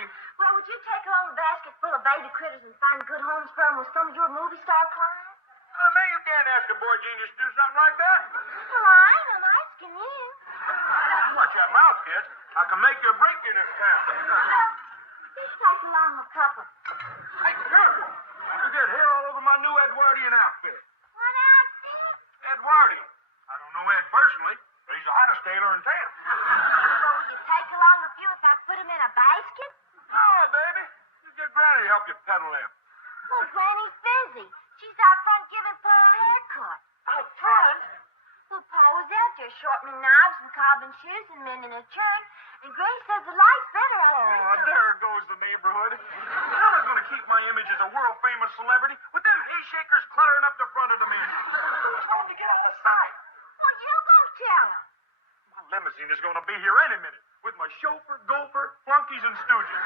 lady. Well, would you take along a basket full of baby critters and find good homes for them with some of your movie star clients? Oh, man, you can't ask a boy genius to do something like that. Well, I'm asking you. Watch your mouth, kid. I can make you a break in this town. Just take along a couple. Hey, sure. You get hair all over my new Edwardian outfit. What outfit? Edwardian. I don't know Ed personally, but he's the hottest tailor in town. Well, will you take along a few if I put them in a basket? Oh, baby. You get Granny to help you peddle them. Well, Granny's busy. She's out front giving Pa a haircut. Out front? Well, Pa was out there sharpening knives and cobbing shoes and mending a churn, and Granny says the light's better out there. Oh, there goes the neighborhood. How am I going to keep my image as a world-famous celebrity with them hay-shakers cluttering up the front of the mansion? Tell them to get out of sight. Well, you go tell them. My limousine is going to be here any minute with my chauffeur, gopher, flunkies, and stooges.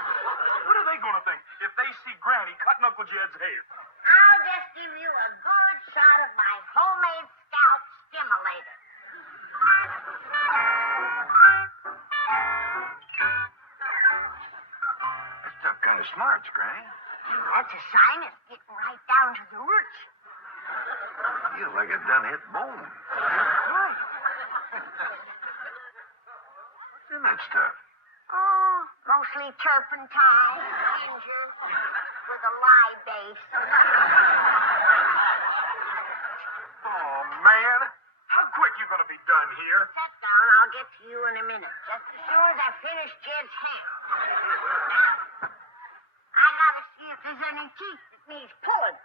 What are they going to think if they see Granny cutting Uncle Jed's hair? I'll just give you a good shot of my homemade scalp stimulator. That stuff kind of smarts, Granny. That's a sign it's getting right down to the roots. Feels like it done hit bone. Right. What's in that stuff? Oh, mostly turpentine, ginger, with a lye base. Oh, man. How quick you going to be done here? Sit down, I'll get to you in a minute. Just as soon as I finish Jed's hair. I gotta see if there's any teeth that needs pulling.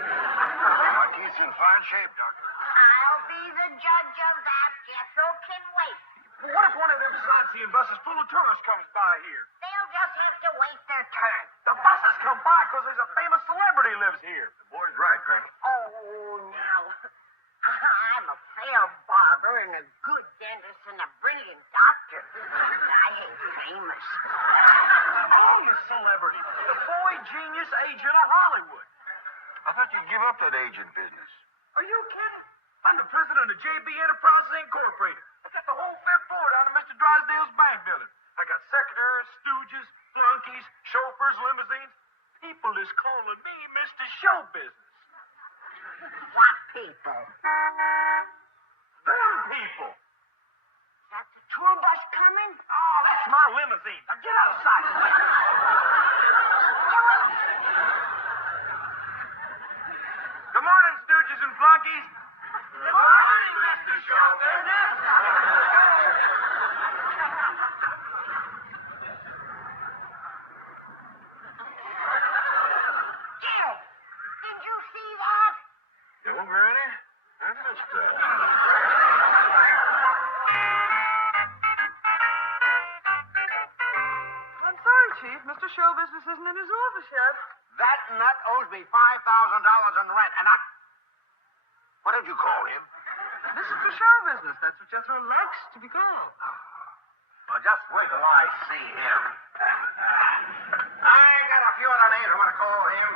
My teeth in fine shape, Doctor. I'll be the judge of that. Jethro can wait. Well, what if one of them sightseeing buses full of tourists comes by here? They'll just have to wait their turn. The buses come by because there's a famous celebrity lives here. The boy's right, Granny. Oh, now. I'm a fair barber and a good dentist and a brilliant doctor. I ain't famous. I'm a celebrity. The boy genius agent of Hollywood. I thought you'd give up that agent business. Are you kidding? I'm the president of JB Enterprises Incorporated. I got the whole fifth floor down in Mr. Drysdale's bank building. I got secretaries, stooges, flunkies, chauffeurs, limousines. People is calling me Mr. Show Business. What people? Them people. That's the tour bus coming? Oh, that's my limousine. Now get out of sight. Good morning, stooges and flunkies. Good morning, Mr. Show Business. Jim, did you see that? No, Granny. I missed that. I'm sorry, Chief. Mr. Show Business isn't in his office yet. That nut owes me $5,000 in rent, and I... What did you call him? Mr. Show Business. That's what Jethro likes to be called. Well, just wait till I see him. I got a few other names I want to call him.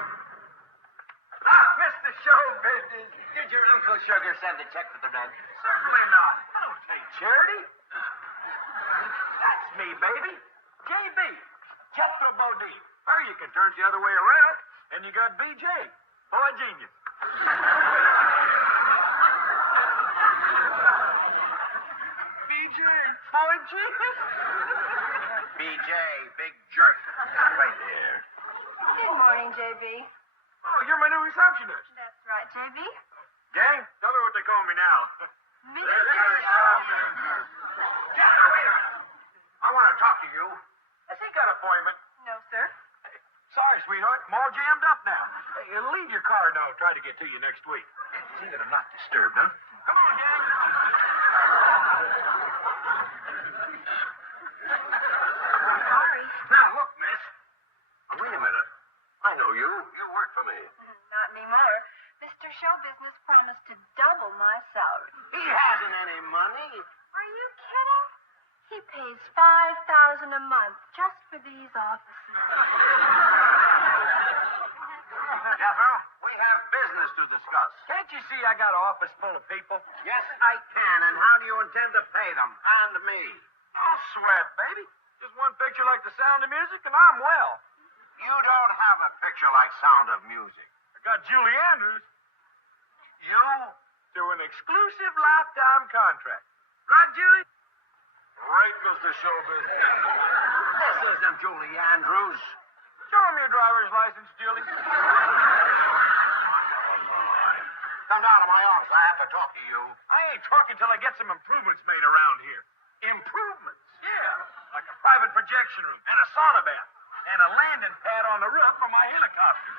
Mr. Show Business, did your Uncle Sugar send a check for the rent? Certainly not. I don't take charity. That's me, baby. JB. Jethro Bodine. Or you can turn it the other way around, and you got BJ. Boy genius. BJ. Boy genius. BJ, big jerk. Right there. Good morning, J.B. Oh, you're my new receptionist. That's right, J.B. Gang, tell her what they call me now. Wait a minute. I want to talk to you. Has he got an appointment? No, sir. Sorry, sweetheart. I'm all jammed up now. Hey, leave your card and I'll try to get to you next week. See that I'm not disturbed, huh? Come on, gang. Sorry. Now, look, miss. Now, wait a minute. I know you. You work for me. Not anymore. Mr. Show Business promised to double my salary. He hasn't any money. Are you kidding? He pays $5,000 a month just for these offices. Jethro, we have business to discuss. Can't you see I got an office full of people? Yes, I can. And how do you intend to pay them? And me. I'll sweat, baby. Just one picture like The Sound of Music, and I'm well. You don't have a picture like Sound of Music. I got Julie Andrews You? through an exclusive lifetime contract. Right, Julie? Right, Mr. Showbiz. This isn't Julie Andrews. Show him your driver's license, Julie. Come down to my office. I have to talk to you. I ain't talking till I get some improvements made around here. Improvements? Yeah. Like a private projection room and a sauna bath and a landing pad on the roof for my helicopter.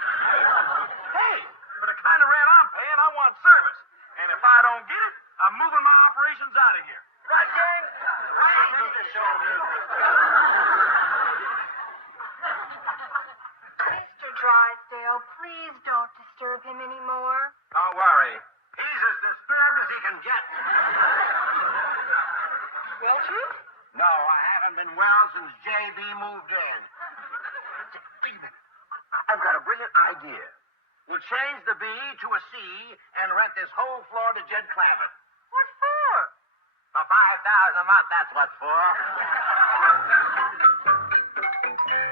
Hey, for the kind of rent I'm paying, I want service. And if I don't get it, I'm moving my operations out of here. Right, gang? Right, Mr. Showbiz. Mr. Drysdale, please don't disturb him anymore. Don't worry. He's as disturbed as he can get. Well, Chief? No, I haven't been well since J.B. moved in. Wait a minute. I've got a brilliant idea. We'll change the B to a C and rent this whole floor to Jed Clampett. What for? For $5,000 a month, that's what for.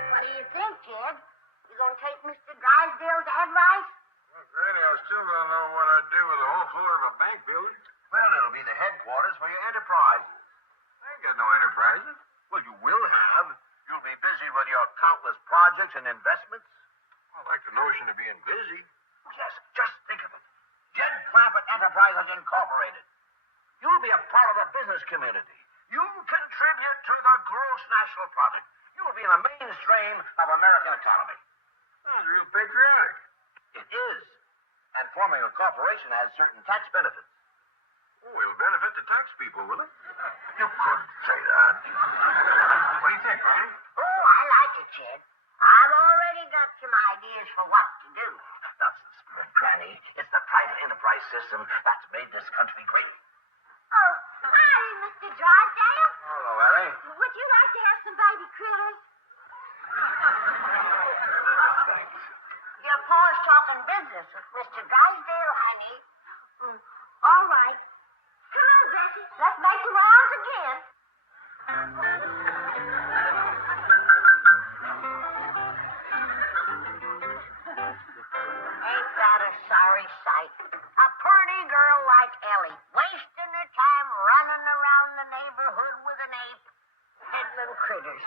What do you think, Jed? You gonna take Mr. Drysdale's advice? Well, Granny, I still don't know what I'd do with the whole floor of a bank building. Well, it'll be the headquarters for your enterprise. I ain't got no enterprises. Well, you will have. You'll be busy with your countless projects and investments. I like the notion of being busy. Yes, just think of it. Jed Clampett Enterprises Incorporated. You'll be a part of the business community. You'll contribute to the gross national product. You'll be in the mainstream of American economy. Sounds real patriotic. It is. And forming a corporation has certain tax benefits. Oh, it'll benefit the tax people, will it? You couldn't say that. What do you think, Ronnie? Oh, I like it, Jed. I've already got some ideas for what to do. That's the spirit, Granny. It's the private enterprise system that's made this country great. Oh, hi, Mr. Drysdale. Hello, Ellie. Would you like to have some baby critters? Thanks. Your pa's talking business with Mr. Drysdale, honey. All right. Come on, Bessie. Let's make the rounds again. Ain't that a sorry sight? A pretty girl like Ellie, wasting her time running around the neighborhood with an ape, peddling critters.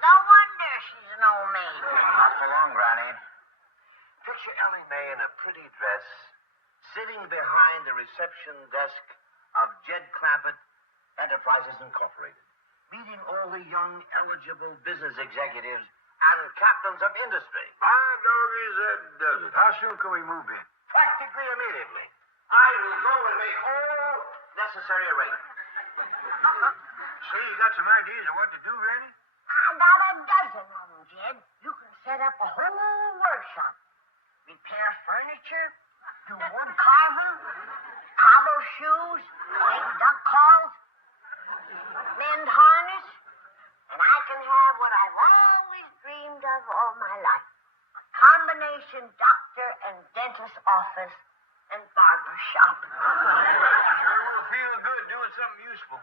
No wonder she's an old maid. Not for long, Granny. Picture Ellie Mae in a pretty dress, sitting behind the reception desk of Jed Clampett Enterprises Incorporated, meeting all the young, eligible business executives and captains of industry. My doggies, that does it. How soon can we move in? Practically immediately. I will go and make all necessary arrangements. Say, you got some ideas of what to do, Granny? I got a dozen of them, Jed. You can set up a whole workshop. Repair furniture, do wood carving, cobble shoes, make duck calls, mend harness, and I can have what I've always dreamed of all my life. A combination doctor and dentist office and barber shop. Sure will feel good doing something useful.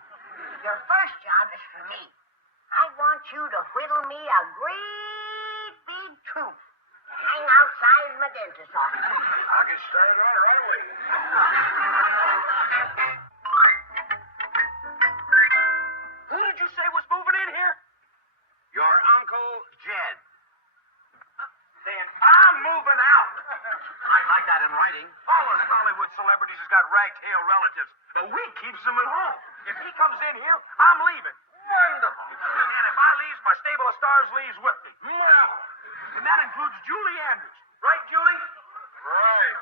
Your first job is for me. I want you to whittle me a great big tooth and hang outside my dentist's office. I'll get started on it right away. Who did you say was moving in here? Your Uncle Jed. Then I'm moving out. I'd like that in writing. All us Hollywood celebrities has got ragtail relatives, but we keeps them at home. If he comes in here, I'm leaving. Wonderful. And if I leave, my stable of stars leaves with me. No. And that includes Julie Andrews. Right, Julie? Right.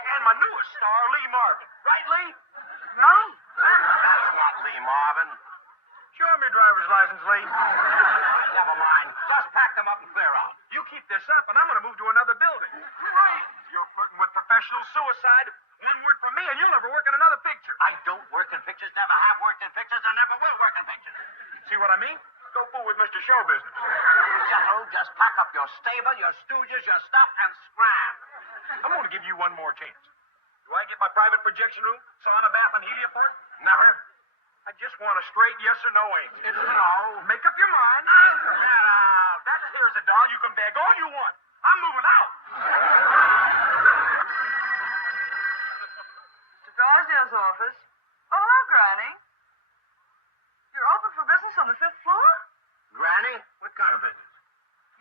And my newest star, Lee Marvin. Right, Lee? No? That's not Lee Marvin. Show him your driver's license, Lee. Never mind. Just pack them up and clear out. You keep this up, and I'm going to move to another building. Right. You're flirting with professional suicide. One word from me, and you'll never work in another picture. I don't work in pictures, never have worked in pictures, and never will work in pictures. See what I mean? Go fool with Mr. Show Business. Settle, just pack up your stable, your stooges, your stuff, and scram. I'm going to give you one more chance. Do I get my private projection room, sauna bath, and helioport? Never. I I just want a straight yes or no answer. It's no. Make up your mind. That here's a doll. You can beg all you want. I'm moving out. Mr. Drysdale's office. Oh, hello, Granny. You're open for business on the 5th floor? Granny, what kind of business?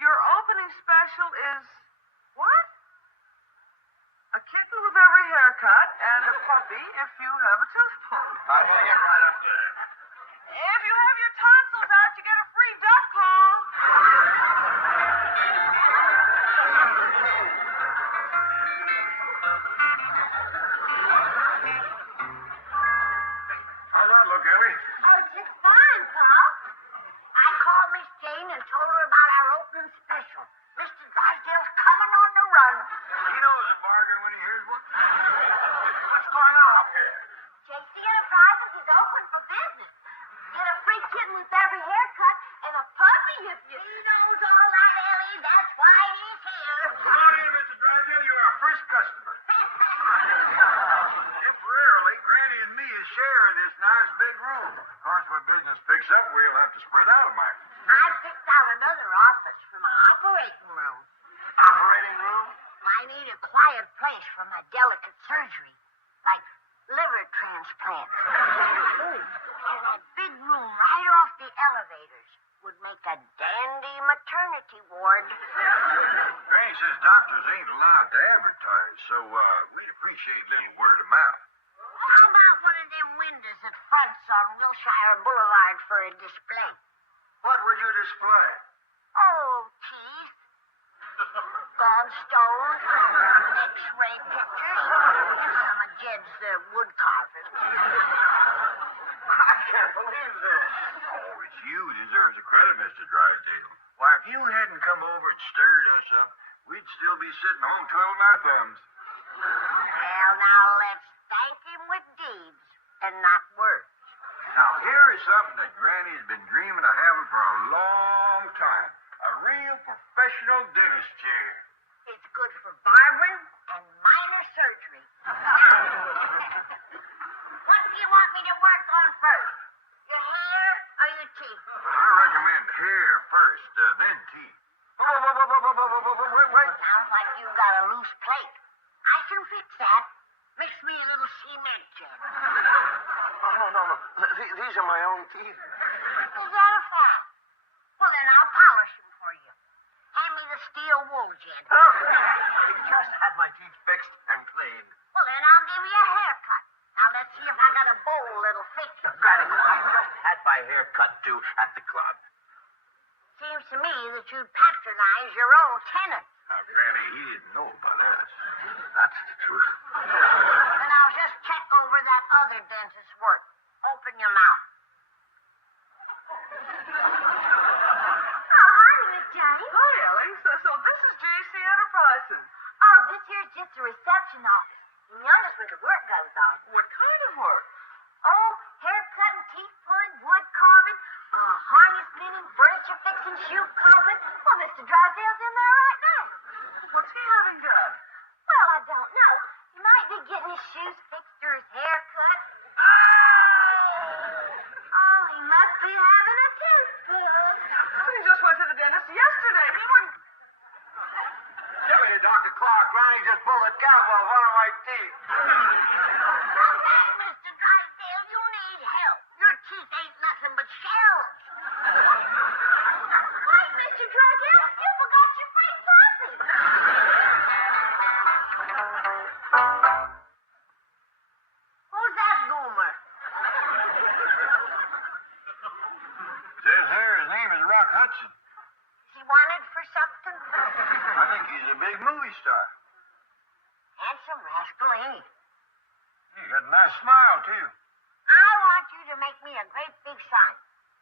Your opening special is what? A kitten with every haircut and a puppy if you have a telephone. I'm going to get right up there. If you have your tonsils out, you get a free duck call. How's that look, Ellie? Oh, just fine, Paul. I called Miss Jane and told her about our opening special. Mr. Drysdale's coming on the run. He knows a bargain when he hears one. What's going on up here? JC Enterprises is open for business. Get a free kitten with every haircut and a puppy if you... He knows all that, Ellie. That's why he's here. Come on in, Mr. Drysdale. You're our first customer. Temporarily, Granny and me is sharing this nice big room. Of course, when business picks up, we'll have to spread out a mite. I picked out another office for my operating room. Operating room? I need a quiet place for my delicate surgery, like liver transplant. And that big room right off the elevators would make a dandy maternity ward. Granny says doctors ain't allowed to advertise, so we'd appreciate a little word of mouth. How about one of them windows that fronts on Wilshire Boulevard for a display? What would you display? Oh, teeth, gallstones, X-ray pictures, and some of Jed's wood carving. I can't believe this. Oh, it's you who deserves the credit, Mr. Drysdale. Why, if you hadn't come over and stirred us up, we'd still be sitting home twiddling our thumbs. Well, now let's thank him with deeds and not words. Now, here is something that Granny's been dreaming of having for a long time. A real professional dentist chair. It's good for barbering and minor surgery. What do you want me to work on first? Your hair or your teeth? I recommend hair first, then teeth. Wait. Sounds like you've got a loose plate. I can fix that. Mix me a little cement, Jed. Oh, no. These are my own teeth. Is that a fact? Well, then I'll polish them for you. Hand me the steel wool, Jed. I just had my teeth fixed and cleaned. Well, then I'll give you a haircut. Now let's see if I got a bowl that'll fit you. Granny, I just had my hair cut, too, at the club. Seems to me that you'd patronize your own tenant. Now, Granny, he didn't know about us. That's the truth. And I'll just check over that other dentist's work. Open your mouth. Oh, hi, Miss Jane. Hi, Ellie. So this is JC Enterprises. Oh, this here's just a reception office. You notice where the work goes on. What kind of work? Oh, haircutting, teeth pulling, wood carving, harness mending, furniture fixing, shoe cobbling. Well, Mr. Drysdale's in there right now. What's he having done? Well, I don't know. He might be getting his shoes fixed or his hair cut. Oh, he must be having a tooth pulled. He just went to the dentist yesterday. He wouldn't... Tell me, Dr. Clark, Granny just pulled the cap off one of my teeth. Now that, Mr. Drysdale, you need help. Your teeth ain't nothing but shells. Wait, Mr. Drysdale, you forgot your free puppy. Who's that goomer? Says here his name is Rock Hudson. Is he wanted for something? I think he's a big movie star. Handsome rascal, ain't he? He got a nice smile, too. I want you to make me a great big sign.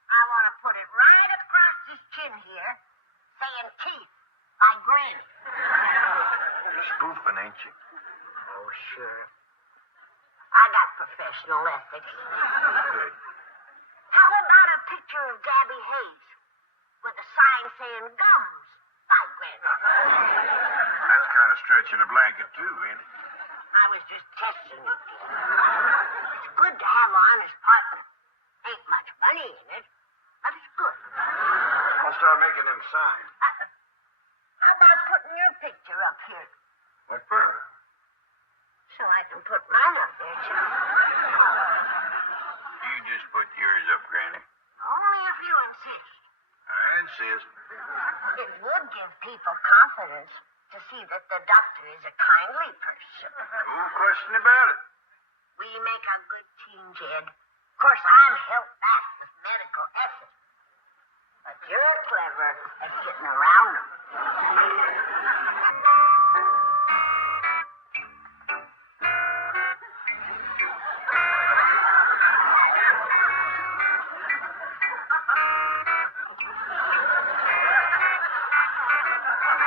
I want to put it right across his chin here, saying teeth by Granny. You're spoofing, ain't you? Oh, sure. I got professional ethics. Good. How about a picture of Gabby Hayes with a sign saying gums by Granny? That's kind of stretching a blanket, too, ain't it? I was just testing it. It's good to have an honest partner. money in it, but it's good. I'll start making them sign. How about putting your picture up here What for? so I can put mine up there, too? You just put yours up, Granny. Only if you insist. I insist. It would give people confidence to see that the doctor is a kindly person. No question about it. We make a good team, Jed. Of course, I'm held back with medical ethics. But you're clever at getting around them.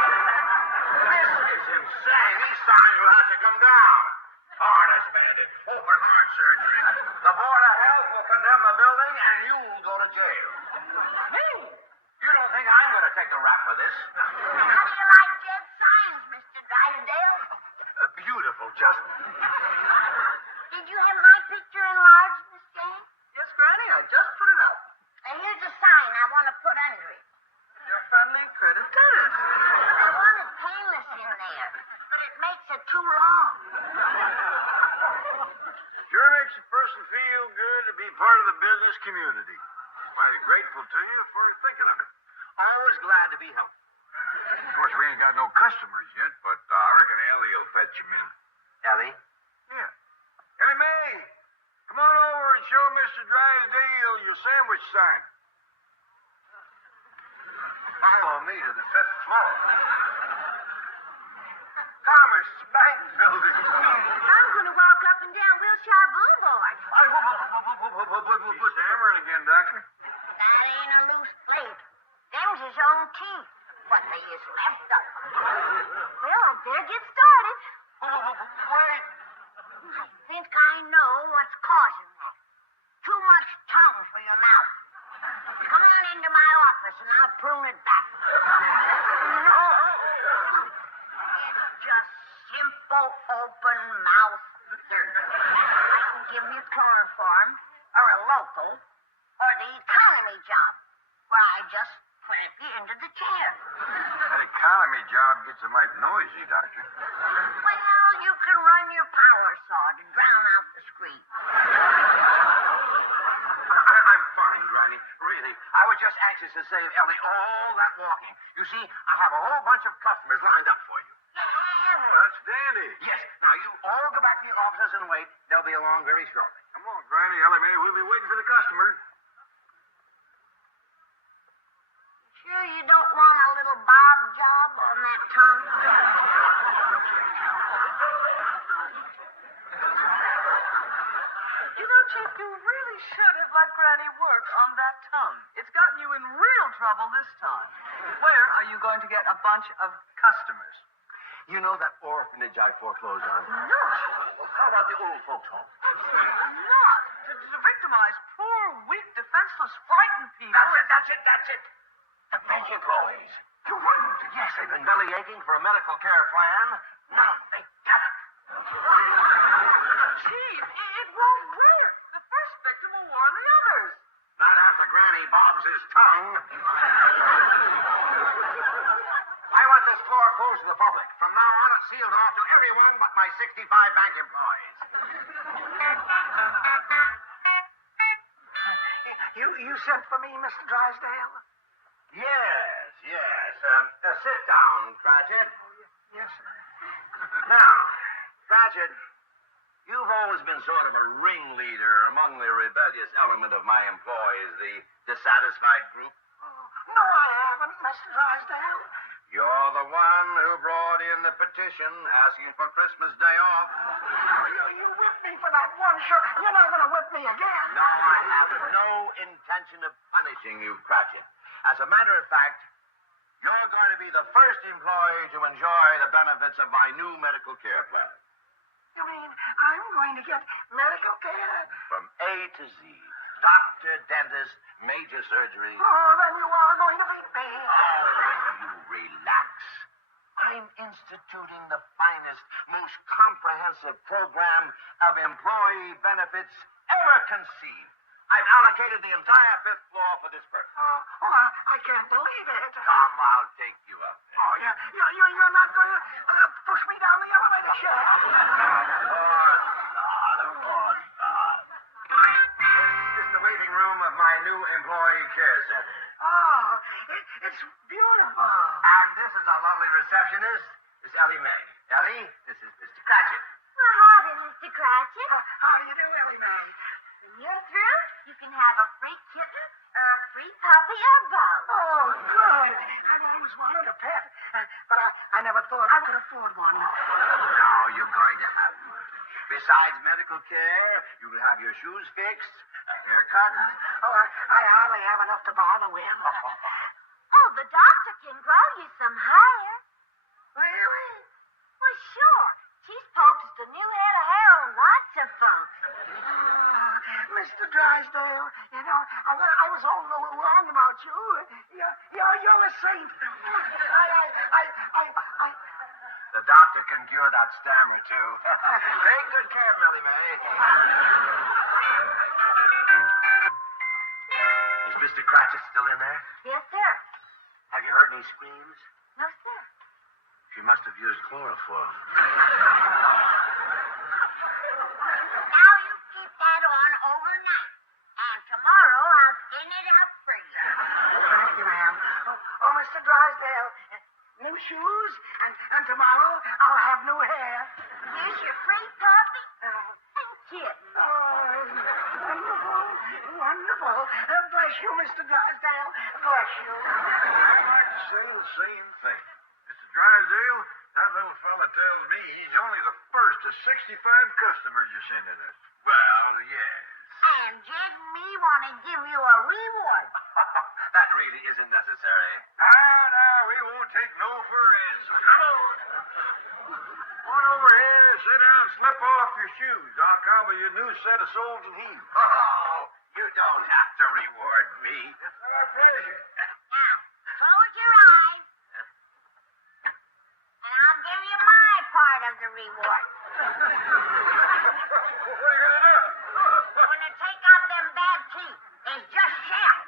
This is insane. These signs will have to come down. Harness bandit. Open heart surgery. The Board of Health will condemn the building and you'll go to jail. Me? You don't think I'm going to take the rap for this? How do you like Jed's signs, Mr. Drysdale? Beautiful, just. Did you have my picture enlarged, Miss Jane? Yes, Granny, I just put it up. And here's a sign I want to put under it. Your friendly credit dentist. I wanted painless in there, but it makes it too long. Sure makes a person feel good to be part of the business community. Mighty grateful to you for thinking of it. Always glad to be helpful. Of course, we ain't got no customers yet, but I reckon Ellie will fetch him in. Ellie? Yeah. Ellie Mae, come on over and show Mr. Drysdale your sandwich sign. Follow me to the 5th floor. Commerce Bank Building. I'm going to walk up and down Wilshire Boulevard. Stammering again, Doctor. That ain't a loose plate. Them's his own teeth. What they is left of them. Well, I'd better get started. Wait. I think I know what's causing that. Too much tongue for your mouth. Come on into my office and I'll prune it back. No. It's just simple open mouth surgery. I can give you chloroform or a local or the economy job where I just clamp you into the chair. That economy job gets a mite noisy, Doctor. Well, you can run your power saw to drown out the scream. I'm fine, Granny. Really. I was just anxious to save Ellie all that walking. You see, I have a whole bunch of customers lined up for you. That's dandy. Yes. Now, you all go back to your offices and wait. They'll be along very shortly. Come on, Granny, Ellie Mae. We'll be waiting for the customers. Sure you don't want a little bob job on that tongue? You know, Chief, you really should have let Granny work on that tongue. It's gotten you in real trouble this time. Where are you going to get a bunch of customers? You know that orphanage I foreclosed on? No. How about the old folks' home? Absolutely not. To victimize poor, weak, defenseless, frightened people. That's it. The bank employees. You wouldn't. Yes, they've been belly aching for a medical care plan. Now they got it. Chief, it won't work. The first victim will warn the others. Not after Granny bobs his tongue. I want this floor closed to the public. From now on, it's sealed off to everyone but my 65 bank employees. You sent for me, Mr. Drysdale? Yes. Sit down, Cratchit. Yes, sir. Now, Cratchit, you've always been sort of a ringleader among the rebellious element of my employees, the dissatisfied group. No, I haven't, Mr. Drysdale. You're the one who brought in the petition asking for Christmas Day off. You whipped me for that one shirt. You're not going to whip me again. No, I have no intention of punishing you, Cratchit. As a matter of fact, you're going to be the first employee to enjoy the benefits of my new medical care plan. You mean I'm going to get medical care? From A to Z. Doctor, dentist, major surgery. Oh, then you are going to beat me. You relax. I'm instituting the finest, most comprehensive program of employee benefits ever conceived. I've allocated the entire 5th floor for this purpose. I can't believe it. Come, I'll take you up. Oh, yeah. You're not going to push me down the elevator shaft. Of course not. This is the waiting room of my new employee care center. Oh, it's beautiful. And this is our lovely receptionist, Miss Ellie Mae. Ellie, this is Mr. Cratchit. Well, howdy, Mr. Cratchit. How do you do, Ellie Mae? When you're through, you can have a free kitten or a free puppy or both. Oh, good. I've always wanted a pet, but I never thought I could afford one. Now you're going to have one. Besides medical care, you will have your shoes fixed, a haircut. Oh, I hardly have enough to bother with. Oh, the doctor can grow you some hair. Really? Well, sure. She's poulticed a new head of hair on lots of folks. Mr. Drysdale, you know, I was all wrong about you. You're a saint. The doctor can cure that stammer, too. Take good care, Melly Mae. Is Mr. Cratchit still in there? Yes, sir. Have you heard any screams? No, sir. She must have used chloroform. Now you keep that on overnight. And tomorrow I'll thin it out for you. Thank you, ma'am. Oh, Mr. Drysdale, new shoes, and tomorrow I'll have new hair. Here's your free puppy and kitten. Oh, wonderful, wonderful. Bless you, Mr. Drysdale. Bless you. I'd like to say the same thing. Mr. Drysdale, that little fella tells me he's only the first of 65 customers you're sending us. Well, yes. And Jed and me want to give you a reward. That really isn't necessary. No, we won't take no for an answer. Come on. Come over here, sit down, slip off your shoes. I'll cobble you a new set of soles and heels. Oh, you don't have to reward me. My pleasure. Now, close your eyes. And I'll give you my part of the reward. What are you going to do? When you take out them bad teeth, it's just shell.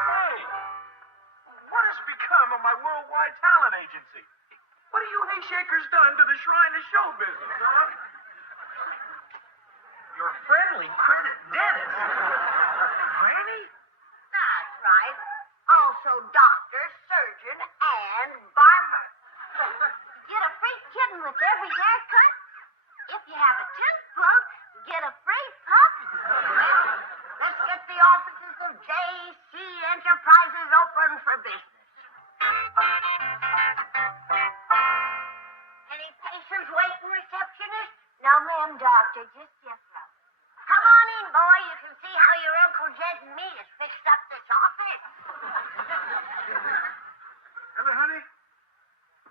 Hey, what has become of my worldwide talent agency? What have you hayshakers done to the shrine of show business, huh? Your friendly critic dentist. Granny? That's right. Also doctor, surgeon, and barber. Get a free kitten with every haircut. If you have a tooth float, get a free puppy. Let's get the offices of J.C. Enterprises open for business. Any patients waiting, receptionist? No, ma'am, doctor. Just yes, sir. Come on in, boy. You can see how your Uncle Jed and me has fixed up this office. Hello, honey.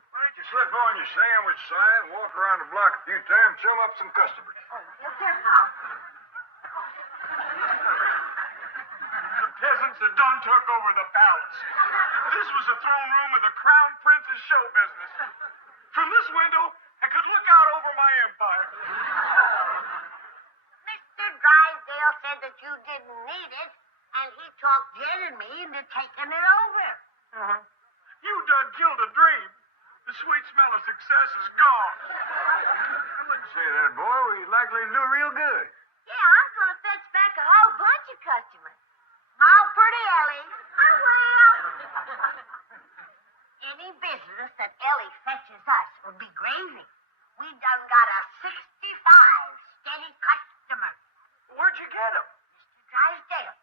Why don't you slip on your sandwich sign, walk around the block a few times, chum up some customers. Oh, yes, sir, pal. The peasants had done took over the palace. This was the throne room of the Crown Prince's show business. From this window, I could look out over my empire. Mr. Drysdale said that you didn't need it, and he talked Jed and me into taking it over. You done killed a dream. The sweet smell of success is gone. I wouldn't say that, boy. We'd likely do real good. Yeah, I'm going to fetch back a whole bunch of customers. How pretty, Ellie. I will. Any business that Ellie fetches us would be gravy. We done got a 65 steady customers. Where'd you get them? Mr. Drysdale.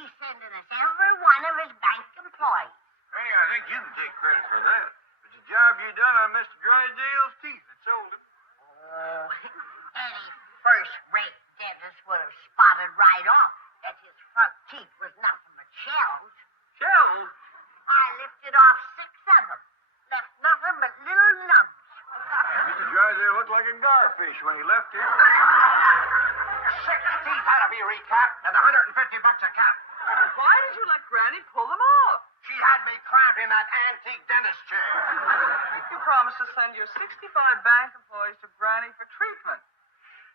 He's sending us every one of his bank employees. Hey, I think you can take credit for that. It's a job you done on Mr. Drysdale's teeth that sold him. Oh, any first-rate dentist would have spotted right off that his front teeth was nothing but shells. Shells? I lifted off 6 of them. Left nothing but little nubs. Mr. Drysdale looked like a garfish when he left here. 6 teeth had to be recapped at $150 a cap. Why did you let Granny pull them off? She had me crammed out in that antique dentist chair. You promised to send your 65 bank employees to Granny for treatment.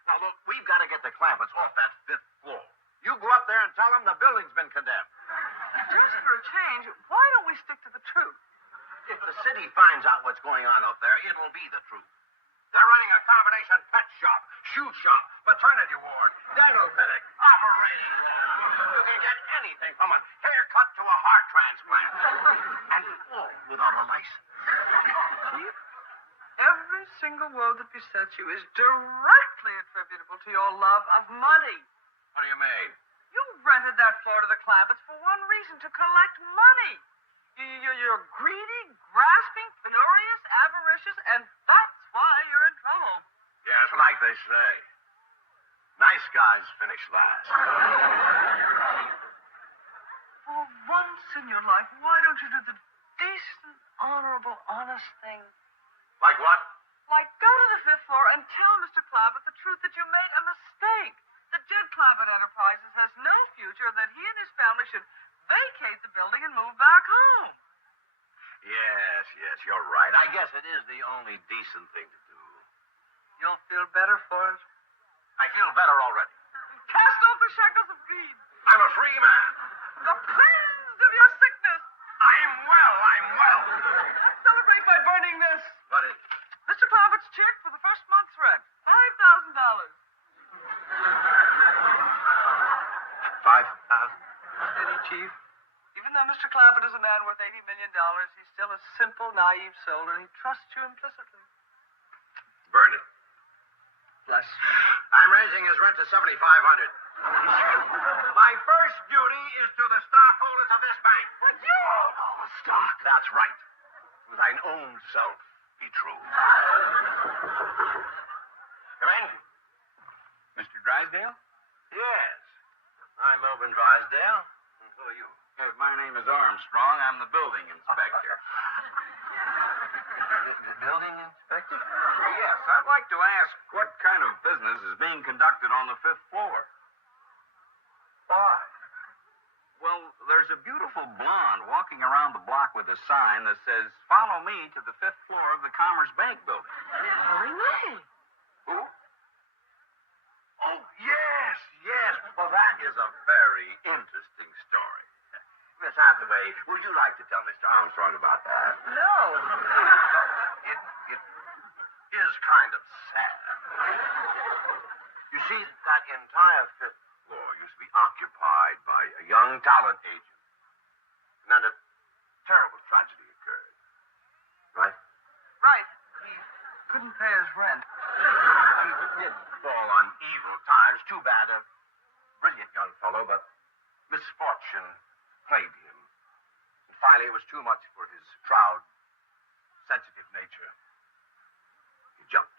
Now, look, we've got to get the Clampetts off that 5th floor. You go up there and tell them the building's been condemned. Just for a change, why don't we stick to the truth? If the city finds out what's going on up there, it'll be the truth. They're running a combination pet shop, shoe shop, maternity ward, dental clinic, operating room. You can get anything from a haircut to a heart transplant. And all without a license. Chief, every single word that besets you is directly attributable to your love of money. What do you mean? You rented that floor to the Clampetts for one reason, to collect money. You're greedy, grasping, penurious, avaricious, and that's why you're in trouble. Yes, like they say. Nice guys finish last. For once in your life, why don't you do the decent, honorable, honest thing? Like what? Like go to the 5th floor and tell Mr. Clampett the truth that you made a mistake. That Jed Clampett Enterprises has no future, that he and his family should vacate the building and move back home. Yes, you're right. I guess it is the only decent thing to do. You'll feel better for it. I feel better already. Cast off the shackles of greed. I'm a free man. The pains of your sickness. I'm well. Celebrate by burning this. What is it? Mr. Clampett's check for the first month's rent. $5,000. 5,000? Steady, Chief. Even though Mr. Clampett is a man worth $80 million, he's still a simple, naive soul, and he trusts you implicitly. Burn it. Bless you. I'm raising his rent to $7,500. My first duty is to the stockholders of this bank. But you own all the stock. That's right. To thine own self be true. Come in. Mr. Drysdale? Yes. I'm Melvin Drysdale. And who are you? My name is Armstrong. I'm the building inspector. The building inspector? Yes, I'd like to ask what kind of business is being conducted on the 5th floor. Why? Well, there's a beautiful blonde walking around the block with a sign that says, "Follow me to the 5th floor of the Commerce Bank building." Who? Oh, yes. Well, that is a very interesting story. Miss Hathaway, would you like to tell Mr. Armstrong about that? No. It is kind of sad. You see, that entire 5th floor used to be occupied by a young talent agent. And then a terrible tragedy occurred. Right? Right. He couldn't pay his rent. He did fall on evil times. Too bad. A brilliant young fellow, but misfortune plagued him. And finally, it was too much for his proud, sensitive nature. He jumped.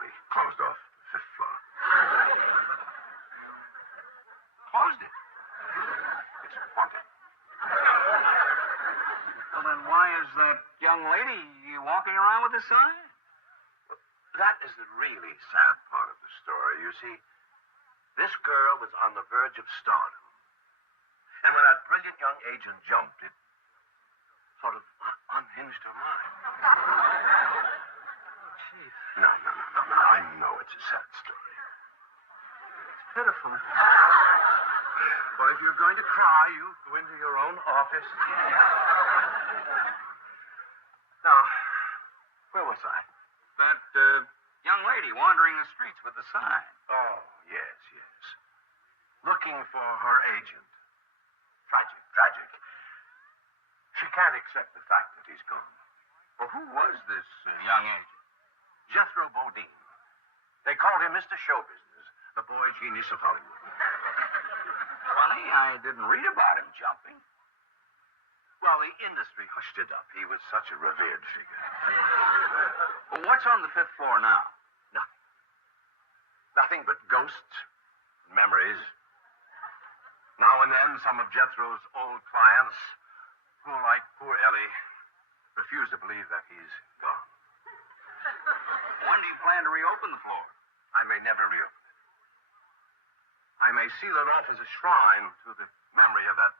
We closed off the 5th floor. Closed it. It's haunted. Well, then why is that young lady walking around with a sign? That is the really sad part of the story. You see, this girl was on the verge of stardom. And when that brilliant young agent jumped, it sort of unhinged her mind. Chief. No. I know it's a sad story. It's pitiful. Well, if you're going to cry, you go into your own office. Now, where was I? That young lady wandering the streets with a sign. Oh, yes. Looking for her agent. Tragic. She can't accept the fact that he's gone. Well, who was this young agent? Jethro Bodine. They called him Mr. Show Business, the boy genius of Hollywood. Funny, I didn't read about him jumping. Well, the industry hushed it up. He was such a revered figure. Well, what's on the 5th floor now? Nothing but ghosts, memories. Now and then, some of Jethro's old clients, who, like poor Ellie, refuse to believe that he's gone. When do you plan to reopen the floor? I may never reopen it. I may seal it off as a shrine to the memory of that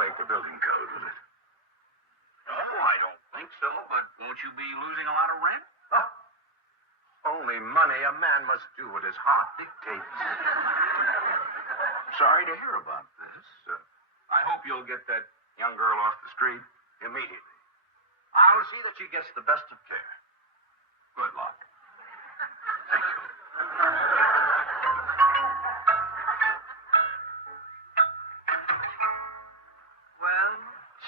violate the building code, will it? Oh, I don't think so, but won't you be losing a lot of rent? Oh, only money. A man must do what his heart dictates. Sorry to hear about this. I hope you'll get that young girl off the street. Immediately. I'll see that she gets the best of care. Good luck. Thank you. Well,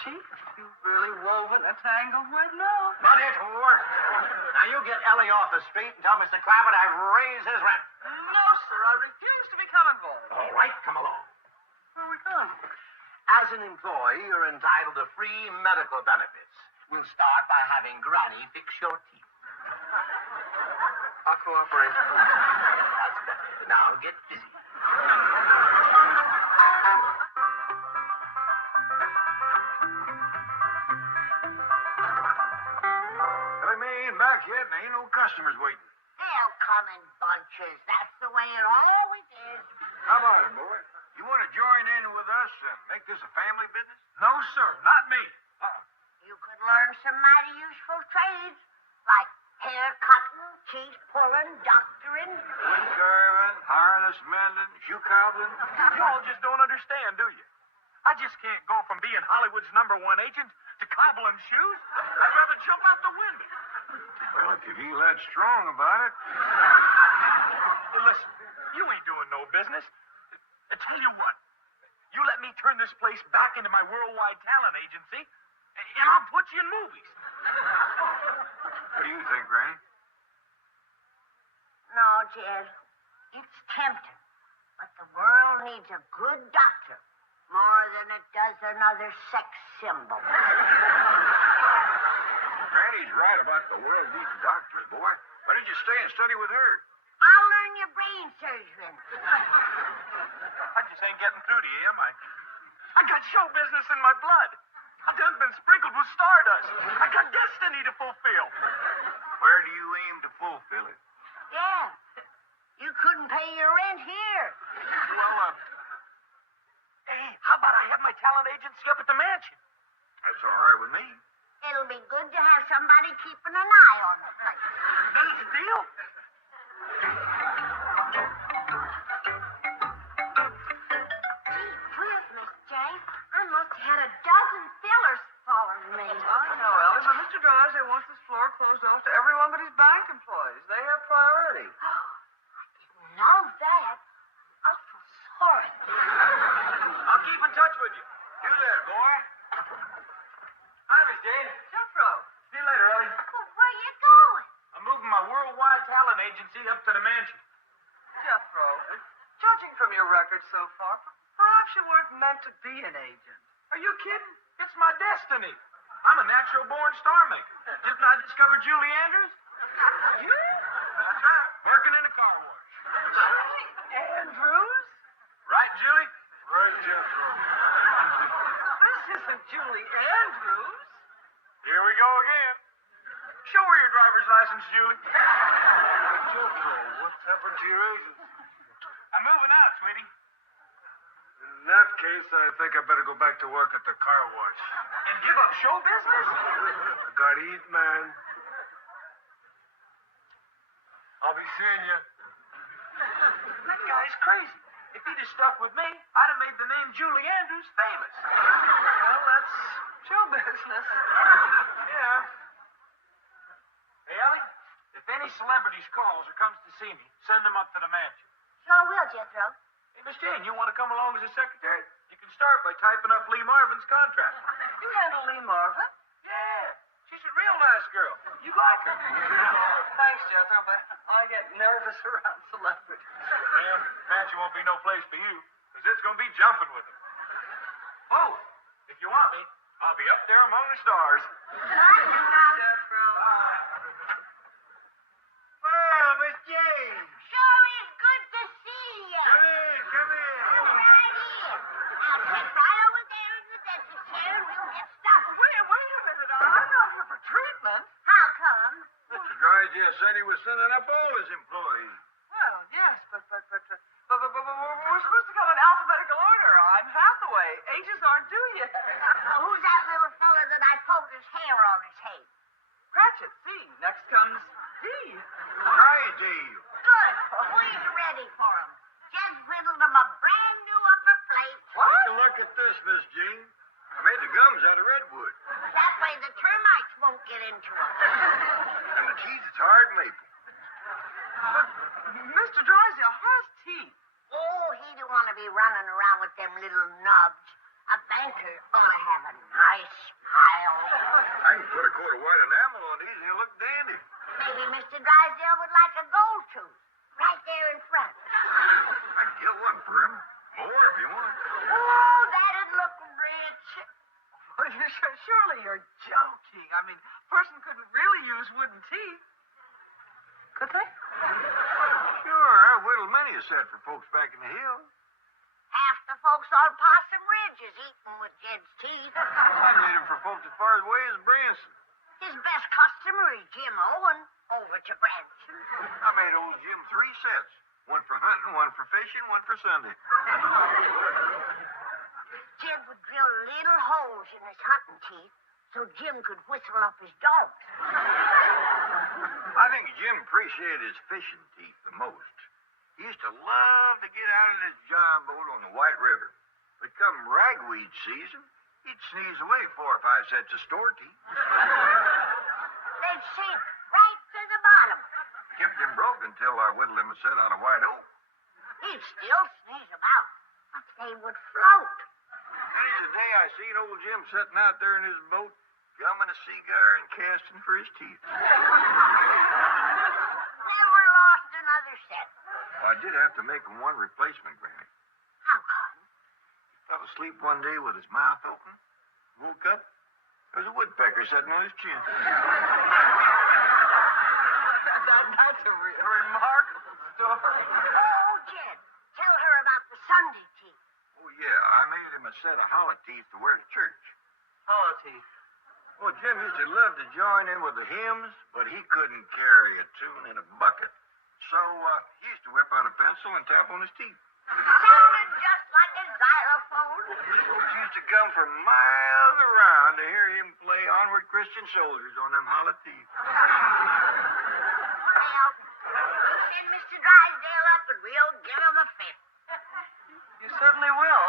Chief, you've really woven a tangled web now. But it worked. Now you get Ellie off the street and tell Mr. Clampett I've raised his rent. No, sir, I refuse to become involved. All right, come along. Where are we going? As an employee, you're entitled to free medical benefits. We'll start by having Granny fix your teeth. I'll cooperate. That's better. Now get busy. Ellie Mae ain't back yet, and ain't no customers waiting. They'll come in bunches. That's the way it always is. How about it, boy? You want to join in with us and make this a family business? No, sir, not me. You could learn some mighty useful trades, like hair cutting, cheese pulling, doctoring. Wood carving, harness mending, shoe cobbling. You all just don't understand, do you? I just can't go from being Hollywood's #1 agent to cobbling shoes. I'd rather jump out the window. Well, if you feel that strong about it. Hey, listen, you ain't doing no business. I tell you what, you let me turn this place back into my worldwide talent agency, and I'll put you in movies. What do you think, Granny? No, Jed. It's tempting. But the world needs a good doctor more than it does another sex symbol. Granny's right about the world needs a doctor, boy. Why don't you stay and study with her? I'll learn your brain surgery. I just ain't getting through to you, am I? I got show business in my blood. I've done been sprinkled with stardust. I got destiny to fulfill. Where do you aim to fulfill it? Yeah. You couldn't pay your rent here. Well, hey, how about I have my talent agency up at the mansion? That's all right with me. It'll be good to have somebody keeping an eye on the place. That's the deal. Gee whiz, Miss Jane. I must have had a dozen fillers following me. I know, Ellie, but Mr. Drysdale wants this floor closed off to everyone but his bank employees. They have priority. Know that. I feel sorry. I'll keep in touch with you. You there, boy. Hi, Miss Jane. Jeffro. See you later, Ellie. Well, where you going? I'm moving my worldwide talent agency up to the mansion. Jeffro, judging from your record so far, perhaps you weren't meant to be an agent. Are you kidding? It's my destiny. I'm a natural-born star maker. Didn't I discover Julie Andrews? Working in a car wash. Julie Andrews? Right, Julie? Right, Jeffro. This isn't Julie Andrews. Here we go again. Show her your driver's license, Julie. Jeffro, what's happened to your agent? I'm moving out, sweetie. In that case, I think I better go back to work at the car wash. And give up show business? I gotta eat, man. I'll be seeing you. That guy's crazy. If he'd have stuck with me, I'd have made the name Julie Andrews famous. Well, that's show business. Yeah. Hey, Ellie, if any celebrities calls or comes to see me, send them up to the mansion. Sure will, Jethro. Hey, Miss Jane, you want to come along as a secretary? You can start by typing up Lee Marvin's contract. You handle Lee Marvin? Yeah, she's a real nice girl. You like her. Thanks, Jethro, but I get nervous around celebrities. Well, mansion won't be no place for you, because it's going to be jumping with them. Oh, if you want me, I'll be up there among the stars. Jethro. Well, Miss Jane. Sure is good to see you. Come in, come in. Right here. Now, sit right over there in the dentist chair and we'll get started. Wait a minute. I'm not here for treatment. How come? Mr. Drysdale said he was sending up all his employees. Well, yes, but we're supposed to come in alphabetical order. I I'm Hathaway. Ages aren't due yet. Well, who's that little fella that I pulled his hair on his head? Cratchit, C. Next comes D. Hi, Dave. Good. We's ready for him. Jed whittled him a brand new upper plate. Take a look at this, Miss Jean. I made the gums out of redwood. That way the termites won't get into him. And the teeth is hard maple. Mr. Drysdale has teeth. Oh, he don't want to be running around with them little nubs. A banker ought to have a nice smile. I can put a coat of white enamel on these and he'll look dandy. Maybe Mr. Drysdale would like a gold tooth. Right there in front. I can get one for him. More if you want. Oh, that'd look rich. Surely you're joking. I mean, a person couldn't really use wooden teeth. Could they? Sure, I whittled many a set for folks back in the hills. Half the folks on Possum Ridge is eating with Jed's teeth. I made them for folks as far away as Branson. His best customer is Jim Owen over to Branson. I made old Jim 3 sets. One for hunting, one for fishing, one for Sunday. Jed would drill little holes in his hunting teeth so Jim could whistle up his dogs. I think Jim appreciated his fishing teeth the most. He used to love to get out of his john boat on the White River. But come ragweed season, he'd sneeze away 4 or 5 sets of store teeth. They'd sink right to the bottom. Kept him broke until I whittled him a set out of white oak. He'd still sneeze about, but they would float. Many's the day I seen old Jim sitting out there in his boat, gumming a cigar and casting for his teeth. Never lost another set. Well, I did have to make him one replacement, Granny. How come? He fell asleep one day with his mouth open. Woke up, there was a woodpecker sitting on his chin. That's a remarkable story. Oh, Jed, tell her about the Sunday teeth. Oh, yeah, I made him a set of hollow teeth to wear to church. Hollow teeth. Well, Jim used to love to join in with the hymns, but he couldn't carry a tune in a bucket. So he used to whip out a pencil and tap on his teeth. Sounded just like a xylophone. Folks used to come from miles around to hear him play Onward Christian Soldiers on them hollow teeth. Well, send Mr. Drysdale up and we'll give him a fifth. You certainly will.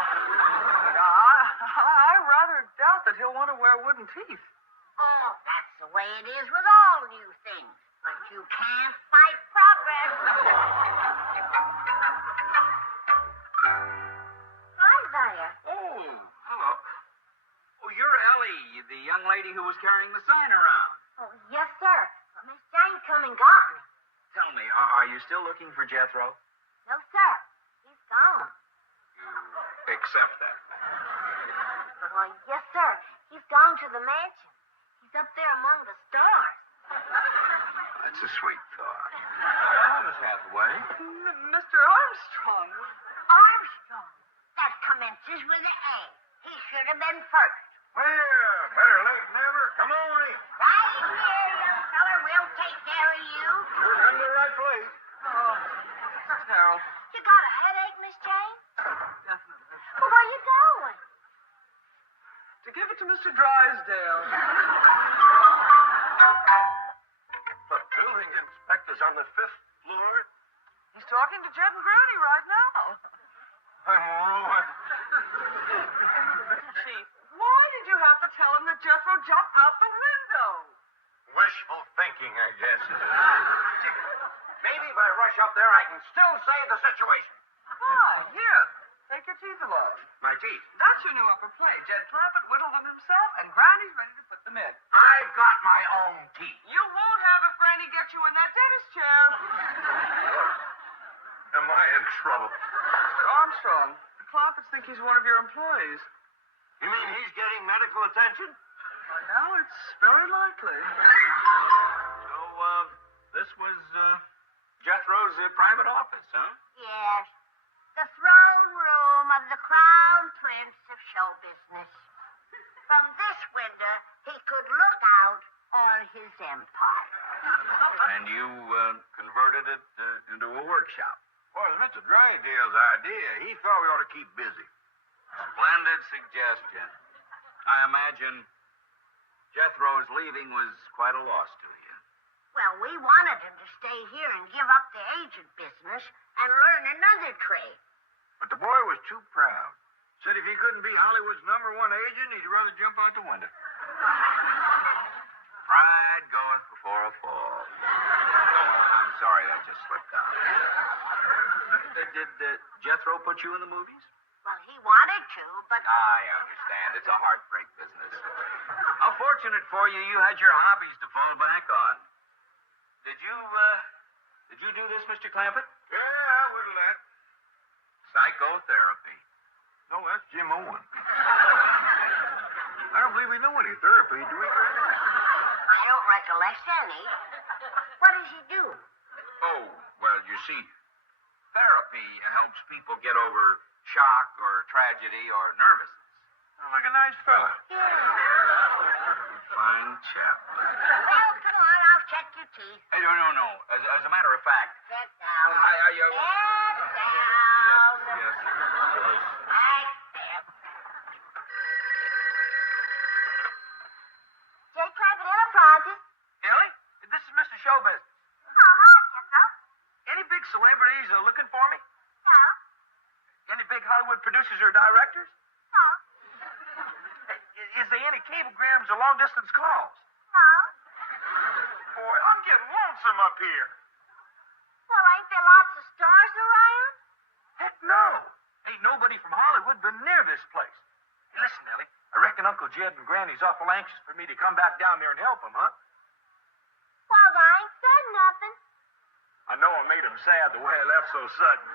I rather doubt that he'll want to wear wooden teeth. Oh, that's the way it is with all new things. But you can't fight progress. Hi there. Oh, hello. Oh, you're Ellie, the young lady who was carrying the sign around. Oh, yes, sir. Miss Jane come and got me. Tell me, are you still looking for Jethro? No, sir. He's gone. Accept that. Well, yes, sir. He's gone to the mansion. He's up there among the stars. That's a sweet thought. Oh, Miss Hathaway. Mr. Armstrong. Armstrong. That commences with an A. He should have been first. Well, better late than never. Come on in. Right here, young feller. We'll take care of you. You're in the right place. Oh, Carol. You got a headache, Miss Jane? Definitely. Well, where you going? To give it to Mr. Drysdale. The building inspector's on the 5th floor. He's talking to Jed and Granny right now. I'm ruined. Chief, why did you have to tell him that Jethro jumped out the window? Wishful thinking, I guess. Maybe if I rush up there, I can still save the situation. Why? Here, take your teeth away. My teeth. That's your new upper plate. Jed Clampett whittled them himself, and Granny's ready to put them in. I've got my own teeth. You won't have if Granny gets you in that dentist chair. Am I in trouble? Mr. Armstrong, the Clampetts think he's one of your employees. You mean he's getting medical attention? Well, it's very likely. So, this was, Jethro's private office, huh? Yes. The throne room of the crown prince of show business. From this window, he could look out on his empire. And you, converted it, into a workshop. Well, it was Mr. Drysdale's idea. He thought we ought to keep busy. Splendid suggestion. I imagine Jethro's leaving was quite a loss to you. Well, we wanted him to stay here and give up the agent business and learn another trade. But the boy was too proud. Said if he couldn't be Hollywood's #1 agent, he'd rather jump out the window. Pride goeth before a fall. I'm sorry, that just slipped out. Did Jethro put you in the movies? Well, he wanted to, but I understand. It's a heartbreak business. How fortunate for you, you had your hobbies to fall back on. Did you do this, Mr. Clampett? Yeah, what'll that? Psychotherapy. No, that's Jim Owen. I don't believe we know any therapy, do we, Greg? I don't recollect any. What does he do? Oh, well, you see, therapy helps people get over shock or tragedy or nervousness. Sounds like a nice fella. Fine chap. Well, come on, I'll check your teeth. Hey, no. As a matter of fact, Sit down. Yes. Sit down. Yes. Right there. J. Clampett Enterprises. Ellie, this is Mr. Showbiz. Oh, hi, Jethro. Any big celebrities looking for me? No, Any big Hollywood producers or directors? no, Hey, is there any cablegrams or long-distance calls? no. Boy, I'm getting lonesome up here. Well, ain't there lots of stars around? Heck no. Ain't nobody from Hollywood been near this place. Hey, listen, Ellie, I reckon Uncle Jed and Granny's awful anxious for me to come back down there and help them, huh? Well, I ain't said nothing. I know I made him sad the way I left so sudden.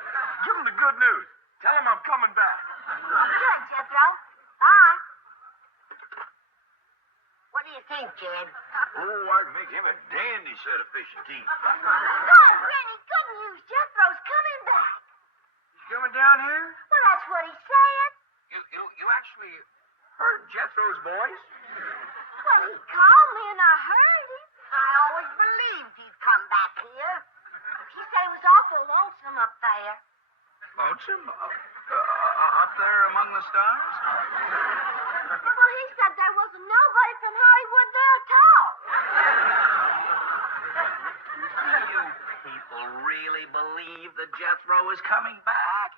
Give them the good news. Tell them I'm coming back. Good, Jethro. Bye. What do you think, Jed? Oh, I'd make him a dandy set of fish and teeth. Good, Granny, good news. Jethro's coming back. He's coming down here? Well, that's what he said. You actually heard Jethro's voice? Well, he called me and I heard him. I always believed he'd come back here. He said it was awful lonesome up there. Lonesome? Up there among the stars? Well, he said there wasn't nobody from Hollywood there at all. You people really believe that Jethro is coming back?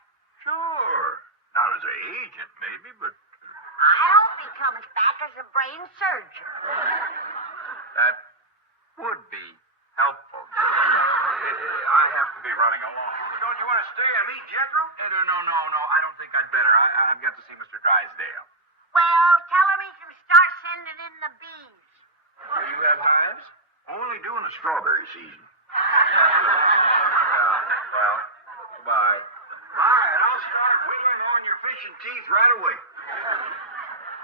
Sure. Not as an agent, maybe, but I hope he comes back as a brain surgeon. That would be helpful. I have to be running along. don't you want to stay and meet Jethro? No. I don't think I'd better. I've got to see Mr. Drysdale. Well, tell him he can start sending in the bees. Do you have hives? Only doing the strawberry season. Well, goodbye. All right, I'll start wiggling on your fish and teeth right away.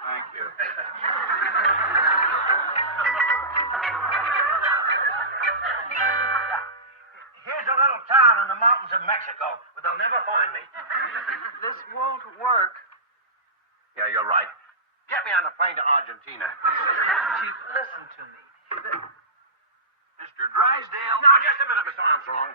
Thank you. Here's a little town in the mountains of Mexico where they'll never find me. This won't work. Yeah, you're right. Get me on the plane to Argentina. Chief, listen to me. Mr. Drysdale. Now, just a minute, Mr. Armstrong.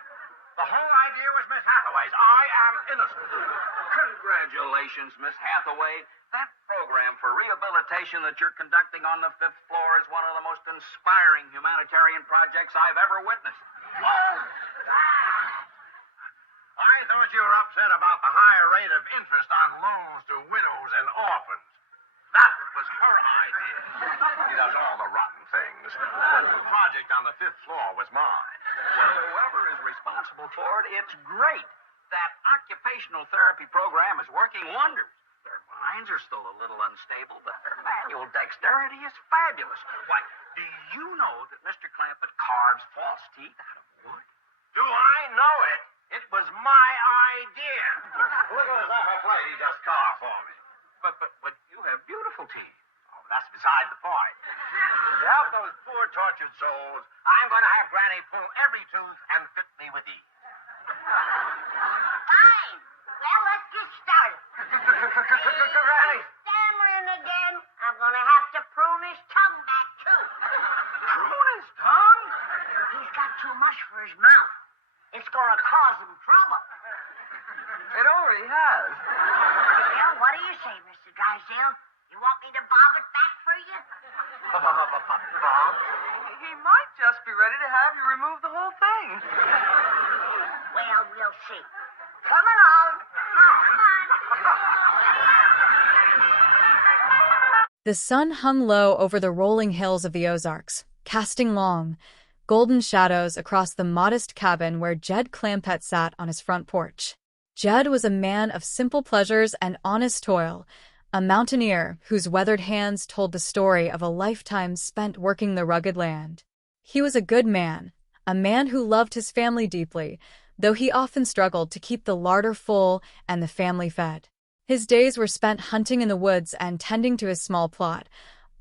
The whole idea was Miss Hathaway's. I am innocent. Congratulations, Miss Hathaway. That program for rehabilitation that you're conducting on the 5th floor is one of the most inspiring humanitarian projects I've ever witnessed. I thought you were upset about the higher rate of interest on loans to widows and orphans. That was her idea. She does all the rotten things. The project on the 5th floor was mine. Well, whoever is responsible for it, it's great. That occupational therapy program is working wonders. Their minds are still a little unstable, but their manual dexterity is fabulous. Why, do you know that Mr. Clampett carves false teeth out of wood? Do I know it? It was my idea. Look at this apple plate he just carved for me. But you have beautiful teeth. Oh, that's beside the point. To help those poor tortured souls, I'm going to have Granny pull every tooth and fit me with ease. Fine. Well, let's get started. Granny! Stammering again. I'm going to have to prune his tongue back, too. Prune his tongue? He's got too much for his mouth. It's going to cause him trouble. It already has. Well, what What do you say, Mr. Drysdale? You want me to bob it back for you? Bob? He might just be ready to have you remove the whole thing. Well, we'll see. Come along. The sun hung low over the rolling hills of the Ozarks, casting long, golden shadows across the modest cabin where Jed Clampett sat on his front porch. Jed was a man of simple pleasures and honest toil, a mountaineer whose weathered hands told the story of a lifetime spent working the rugged land. He was a good man, a man who loved his family deeply, though he often struggled to keep the larder full and the family fed. His days were spent hunting in the woods and tending to his small plot,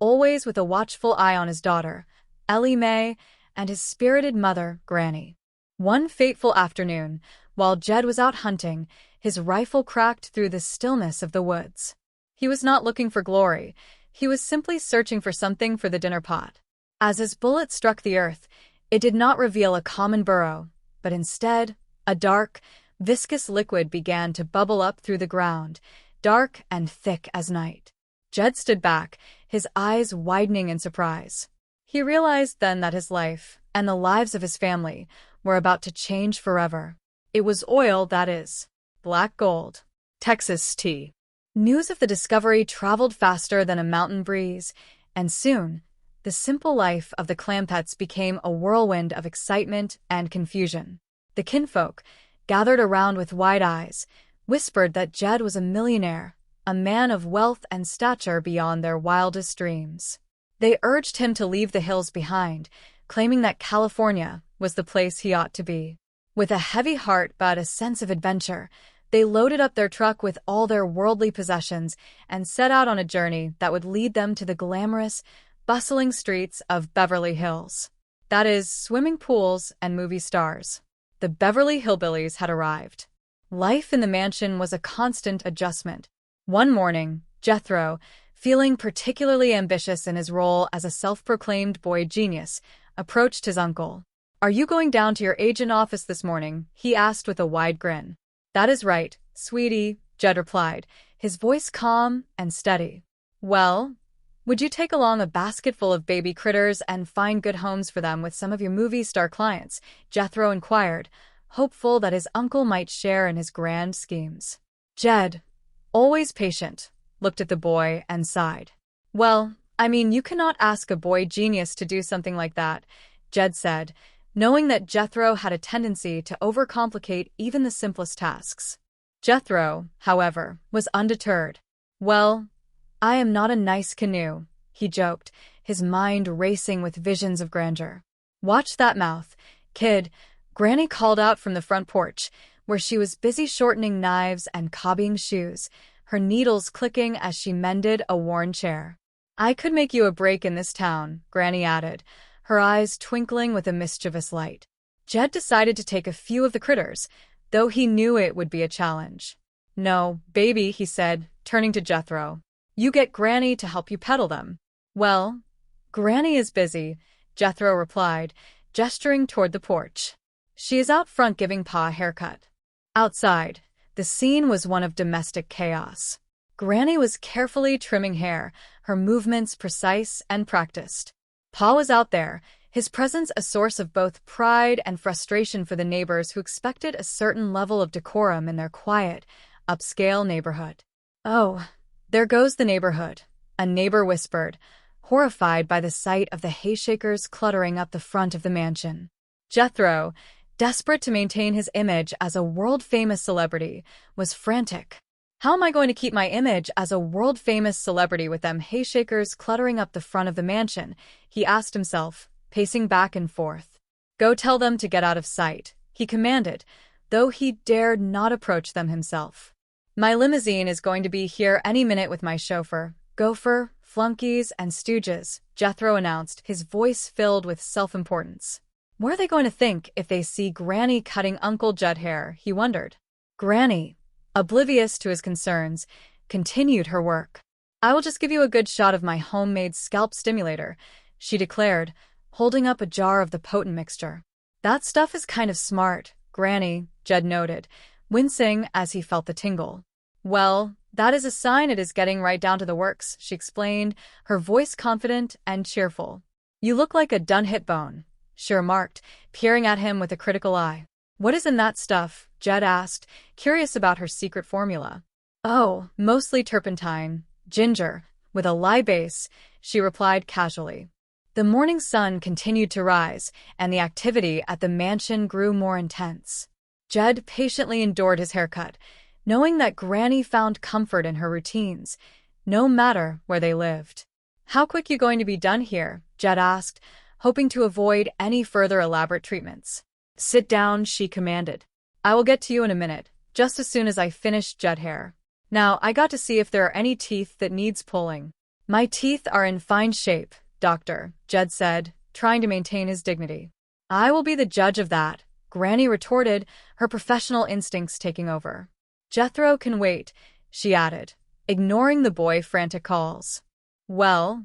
always with a watchful eye on his daughter, Ellie Mae, and his spirited mother, Granny. One fateful afternoon, while Jed was out hunting, his rifle cracked through the stillness of the woods. He was not looking for glory. He was simply searching for something for the dinner pot. As his bullet struck the earth, it did not reveal a common burrow, but instead, a dark, viscous liquid began to bubble up through the ground, dark and thick as night. Jed stood back, his eyes widening in surprise. He realized then that his life, and the lives of his family, were about to change forever. It was oil, that is. Black gold. Texas tea. News of the discovery traveled faster than a mountain breeze, and soon, the simple life of the Clampetts became a whirlwind of excitement and confusion. The kinfolk, gathered around with wide eyes, whispered that Jed was a millionaire, a man of wealth and stature beyond their wildest dreams. They urged him to leave the hills behind, claiming that California was the place he ought to be. With a heavy heart but a sense of adventure, they loaded up their truck with all their worldly possessions and set out on a journey that would lead them to the glamorous, bustling streets of Beverly Hills. That is, swimming pools and movie stars. The Beverly Hillbillies had arrived. Life in the mansion was a constant adjustment. One morning, Jethro, feeling particularly ambitious in his role as a self-proclaimed boy genius, approached his uncle. "Are you going down to your agent office this morning?" he asked with a wide grin. "That is right, sweetie," Jed replied, his voice calm and steady. "Well, would you take along a basket full of baby critters and find good homes for them with some of your movie star clients?" Jethro inquired, hopeful that his uncle might share in his grand schemes. Jed, always patient, looked at the boy and sighed. "Well, I mean, you cannot ask a boy genius to do something like that," Jed said, knowing that Jethro had a tendency to overcomplicate even the simplest tasks. Jethro, however, was undeterred. "Well, I am not a nice canoe," he joked, his mind racing with visions of grandeur. "Watch that mouth, kid," Granny called out from the front porch, where she was busy shortening knives and copying shoes, her needles clicking as she mended a worn chair. "I could make you a break in this town," Granny added, her eyes twinkling with a mischievous light. Jed decided to take a few of the critters, though he knew it would be a challenge. "No, baby," he said, turning to Jethro. "You get Granny to help you peddle them." "Well, Granny is busy," Jethro replied, gesturing toward the porch. "She is out front giving Pa a haircut." Outside, the scene was one of domestic chaos. Granny was carefully trimming hair, her movements precise and practiced. Pa was out there, his presence a source of both pride and frustration for the neighbors who expected a certain level of decorum in their quiet, upscale neighborhood. "Oh, there goes the neighborhood," a neighbor whispered, horrified by the sight of the hayshakers cluttering up the front of the mansion. Jethro, desperate to maintain his image as a world-famous celebrity, was frantic. "How am I going to keep my image as a world-famous celebrity with them hayshakers cluttering up the front of the mansion?" he asked himself, pacing back and forth. "Go tell them to get out of sight," he commanded, though he dared not approach them himself. "My limousine is going to be here any minute with my chauffeur, gopher, flunkies, and stooges," Jethro announced, his voice filled with self-importance. What are they going to think if they see Granny cutting Uncle Jed hair, he wondered. Granny, oblivious to his concerns, continued her work. "I will just give you a good shot of my homemade scalp stimulator," she declared, holding up a jar of the potent mixture. "That stuff is kind of smart, Granny," Jed noted, wincing as he felt the tingle. "Well, That is a sign it is getting right down to the works, she explained, her voice confident and cheerful. You look like a done-hit bone, she remarked, peering at him with a critical eye. What is in that stuff? Jed asked, curious about her secret formula. Oh, mostly turpentine, ginger, with a lye base, she replied casually. The morning sun continued to rise, and the activity at the mansion grew more intense. Jed patiently endured his haircut, knowing that Granny found comfort in her routines, no matter where they lived. How quick you going to be done here? Jed asked, hoping to avoid any further elaborate treatments. Sit down, she commanded. I will get to you in a minute, just as soon as I finish Jed hair. Now, I got to see if there are any teeth that needs pulling. My teeth are in fine shape, Doctor, Jed said, trying to maintain his dignity. I will be the judge of that, Granny retorted, her professional instincts taking over. Jethro can wait, she added, ignoring the boy's frantic calls. Well,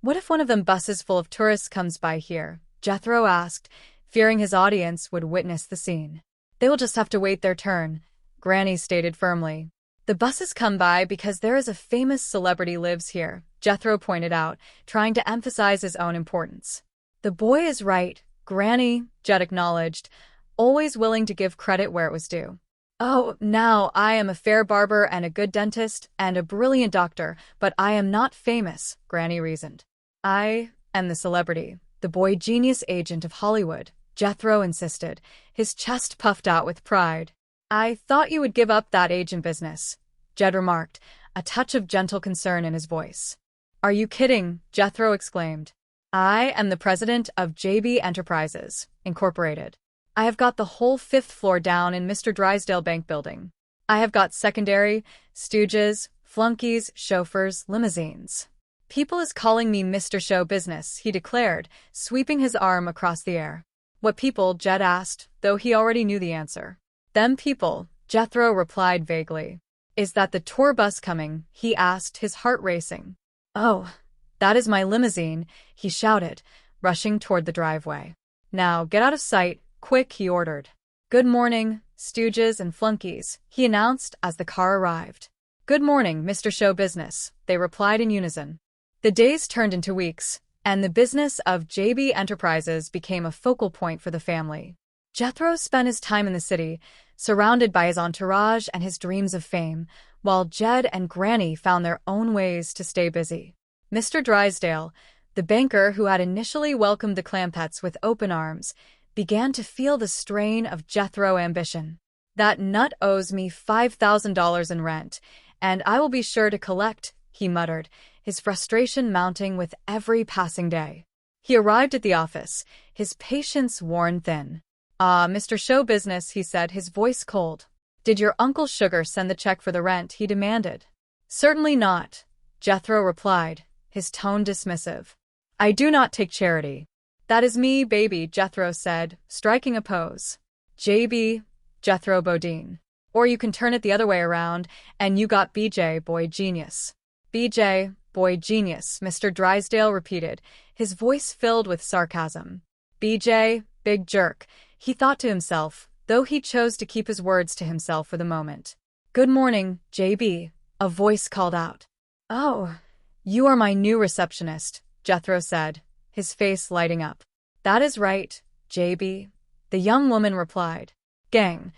what if one of them buses full of tourists comes by here? Jethro asked, fearing his audience would witness the scene. They will just have to wait their turn, Granny stated firmly. The buses come by because there is a famous celebrity lives here, Jethro pointed out, trying to emphasize his own importance. The boy is right, Granny, Jed acknowledged, always willing to give credit where it was due. Oh, now I am a fair barber and a good dentist and a brilliant doctor, but I am not famous, Granny reasoned. I am the celebrity, the boy genius agent of Hollywood, Jethro insisted, his chest puffed out with pride. I thought you would give up that agent business, Jed remarked, a touch of gentle concern in his voice. Are you kidding? Jethro exclaimed. I am the president of JB Enterprises, Incorporated. I have got the whole 5th floor down in Mr. Drysdale Bank Building. I have got secondary, stooges, flunkies, chauffeurs, limousines. People is calling me Mr. Show Business, he declared, sweeping his arm across the air. What people? Jed asked, though he already knew the answer. Them people, Jethro replied vaguely. Is that the tour bus coming? He asked, his heart racing. Oh, that is my limousine, he shouted, rushing toward the driveway. Now, get out of sight, quick, he ordered. Good morning, stooges and flunkies, he announced as the car arrived. Good morning, Mr. Show Business, they replied in unison. The days turned into weeks, and the business of JB Enterprises became a focal point for the family. Jethro spent his time in the city, surrounded by his entourage and his dreams of fame, while Jed and Granny found their own ways to stay busy. Mr. Drysdale, the banker who had initially welcomed the Clampetts with open arms, began to feel the strain of Jethro ambition. That nut owes me $5,000 in rent, and I will be sure to collect, he muttered, his frustration mounting with every passing day. He arrived at the office, his patience worn thin. Ah, Mr. Show Business, he said, his voice cold. Did your Uncle Sugar send the check for the rent? He demanded. Certainly not, Jethro replied, his tone dismissive. I do not take charity. That is me, baby, Jethro said, striking a pose. JB, Jethro Bodine. Or you can turn it the other way around, and you got BJ, boy genius. BJ, boy genius, Mr. Drysdale repeated, his voice filled with sarcasm. BJ, big jerk, he thought to himself, though he chose to keep his words to himself for the moment. Good morning, JB, a voice called out. Oh, you are my new receptionist, Jethro said, his face lighting up. That is right, JB, the young woman replied. Gang,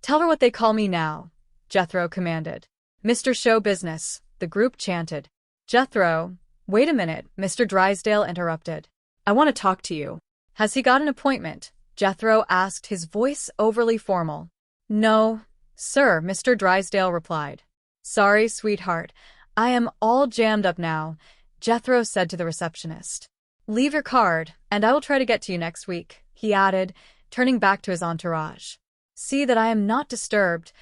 tell her what they call me now, Jethro commanded. Mr. Show Business, the group chanted. Jethro, wait a minute, Mr. Drysdale interrupted. I want to talk to you. Has he got an appointment? Jethro asked, his voice overly formal. No, sir, Mr. Drysdale replied. Sorry, sweetheart, I am all jammed up now, Jethro said to the receptionist. Leave your card, and I will try to get to you next week, he added, turning back to his entourage. See that I am not disturbed.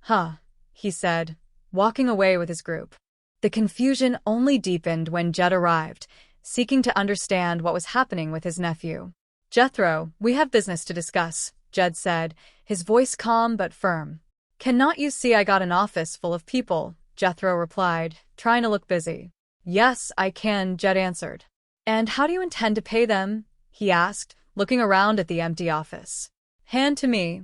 Huh, he said, walking away with his group. The confusion only deepened when Jed arrived, seeking to understand what was happening with his nephew. Jethro, we have business to discuss, Jed said, his voice calm but firm. Cannot you see I got an office full of people? Jethro replied, trying to look busy. Yes, I can, Jed answered. And how do you intend to pay them? He asked, looking around at the empty office. Hand to me,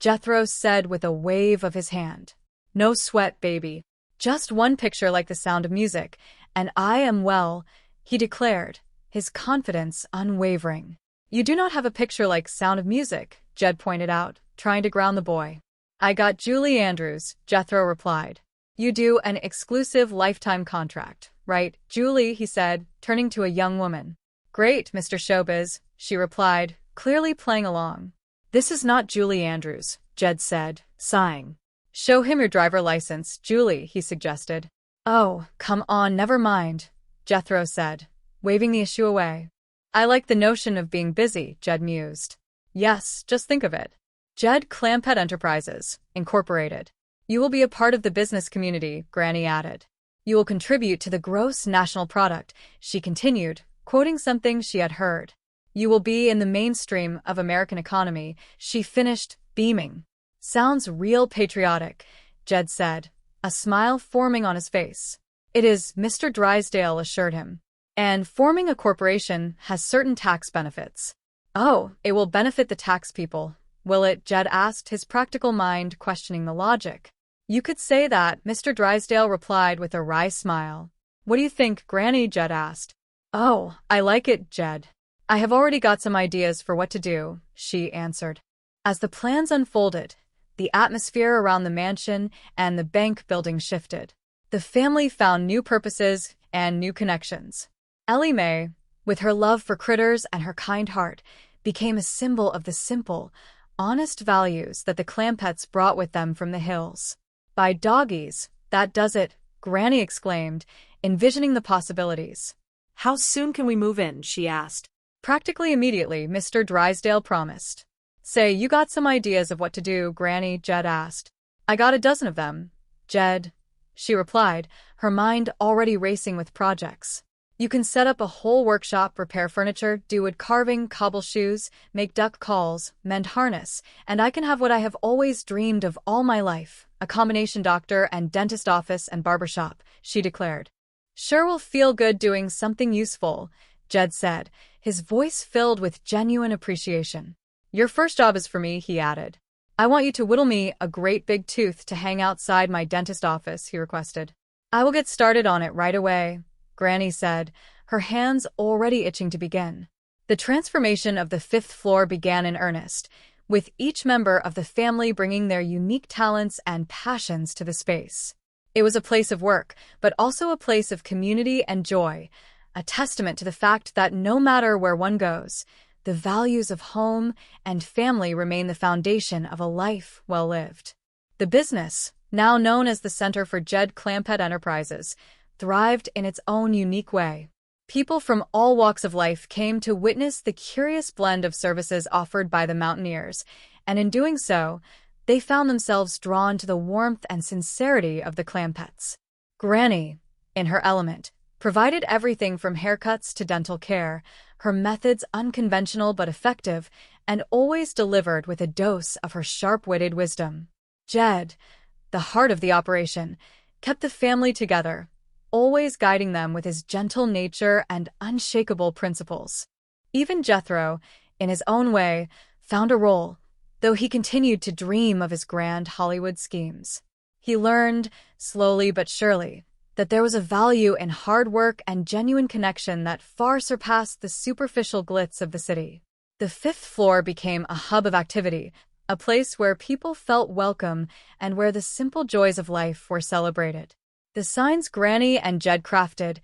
Jethro said with a wave of his hand. No sweat, baby. Just one picture like the sound of music, and I am well, he declared, his confidence unwavering. You do not have a picture like Sound of Music, Jed pointed out, trying to ground the boy. I got Julie Andrews, Jethro replied. You do an exclusive lifetime contract, right, Julie, he said, turning to a young woman. Great, Mr. Showbiz, she replied, clearly playing along. This is not Julie Andrews, Jed said, sighing. Show him your driver license, Julie, he suggested. Oh, come on, never mind, Jethro said, waving the issue away. I like the notion of being busy, Jed mused. Yes, just think of it. Jed Clampett Enterprises, Incorporated. You will be a part of the business community, Granny added. You will contribute to the gross national product, she continued, quoting something she had heard. You will be in the mainstream of American economy, she finished, beaming. Sounds real patriotic, Jed said, a smile forming on his face. It is, Mr. Drysdale assured him. And forming a corporation has certain tax benefits. Oh, it will benefit the tax people, will it? Jed asked, his practical mind questioning the logic. You could say that, Mr. Drysdale replied with a wry smile. What do you think, Granny? Jed asked. Oh, I like it, Jed. I have already got some ideas for what to do, she answered. As the plans unfolded, the atmosphere around the mansion and the bank building shifted. The family found new purposes and new connections. Ellie Mae, with her love for critters and her kind heart, became a symbol of the simple, honest values that the Clampetts brought with them from the hills. By doggies, that does it, Granny exclaimed, envisioning the possibilities. How soon can we move in? She asked. Practically immediately, Mr. Drysdale promised. Say, you got some ideas of what to do, Granny? Jed asked. I got a dozen of them, Jed, she replied, her mind already racing with projects. You can set up a whole workshop, repair furniture, do wood carving, cobble shoes, make duck calls, mend harness, and I can have what I have always dreamed of all my life, a combination doctor and dentist office and barbershop, she declared. Sure will feel good doing something useful, Jed said, his voice filled with genuine appreciation. Your first job is for me, he added. I want you to whittle me a great big tooth to hang outside my dentist office, he requested. I will get started on it right away, Granny said, her hands already itching to begin. The transformation of the 5th floor began in earnest, with each member of the family bringing their unique talents and passions to the space. It was a place of work, but also a place of community and joy, a testament to the fact that no matter where one goes, the values of home and family remain the foundation of a life well lived. The business, now known as the Center for Jed Clampett Enterprises, thrived in its own unique way. People from all walks of life came to witness the curious blend of services offered by the Mountaineers, and in doing so, they found themselves drawn to the warmth and sincerity of the Clampetts. Granny, in her element, provided everything from haircuts to dental care, her methods unconventional but effective, and always delivered with a dose of her sharp-witted wisdom. Jed, the heart of the operation, kept the family together, always guiding them with his gentle nature and unshakable principles. Even Jethro, in his own way, found a role, though he continued to dream of his grand Hollywood schemes. He learned, slowly but surely, that there was a value in hard work and genuine connection that far surpassed the superficial glitz of the city. The 5th floor became a hub of activity, a place where people felt welcome and where the simple joys of life were celebrated. The signs Granny and Jed crafted,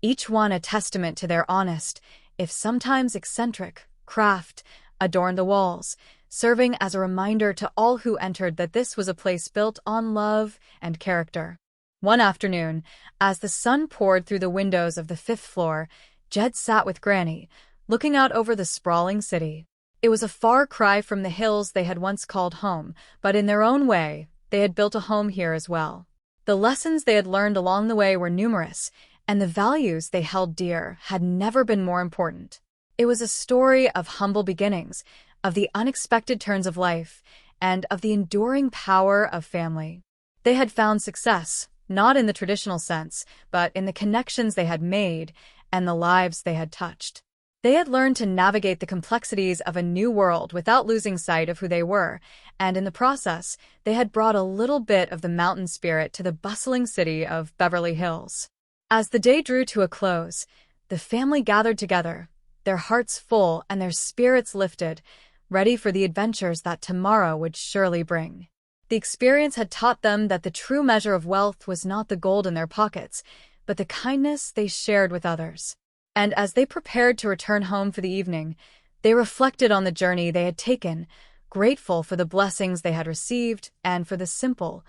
each one a testament to their honest, if sometimes eccentric, craft, adorned the walls, serving as a reminder to all who entered that this was a place built on love and character. One afternoon, as the sun poured through the windows of the 5th floor, Jed sat with Granny, looking out over the sprawling city. It was a far cry from the hills they had once called home, but in their own way, they had built a home here as well. The lessons they had learned along the way were numerous, and the values they held dear had never been more important. It was a story of humble beginnings, of the unexpected turns of life, and of the enduring power of family. They had found success, not in the traditional sense, but in the connections they had made and the lives they had touched. They had learned to navigate the complexities of a new world without losing sight of who they were, and in the process, they had brought a little bit of the mountain spirit to the bustling city of Beverly Hills. As the day drew to a close, the family gathered together, their hearts full and their spirits lifted, ready for the adventures that tomorrow would surely bring. The experience had taught them that the true measure of wealth was not the gold in their pockets, but the kindness they shared with others. And as they prepared to return home for the evening, they reflected on the journey they had taken, grateful for the blessings they had received and for the simple,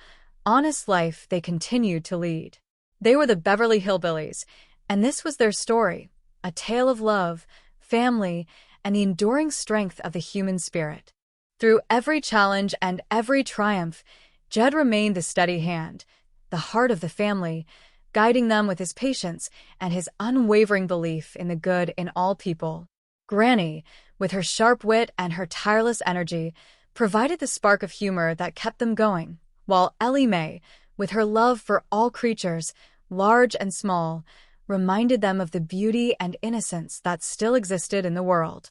honest life they continued to lead. They were the Beverly Hillbillies, and this was their story, a tale of love, family, and the enduring strength of the human spirit. Through every challenge and every triumph, Jed remained the steady hand, the heart of the family, guiding them with his patience and his unwavering belief in the good in all people. Granny, with her sharp wit and her tireless energy, provided the spark of humor that kept them going, while Ellie Mae, with her love for all creatures, large and small, reminded them of the beauty and innocence that still existed in the world.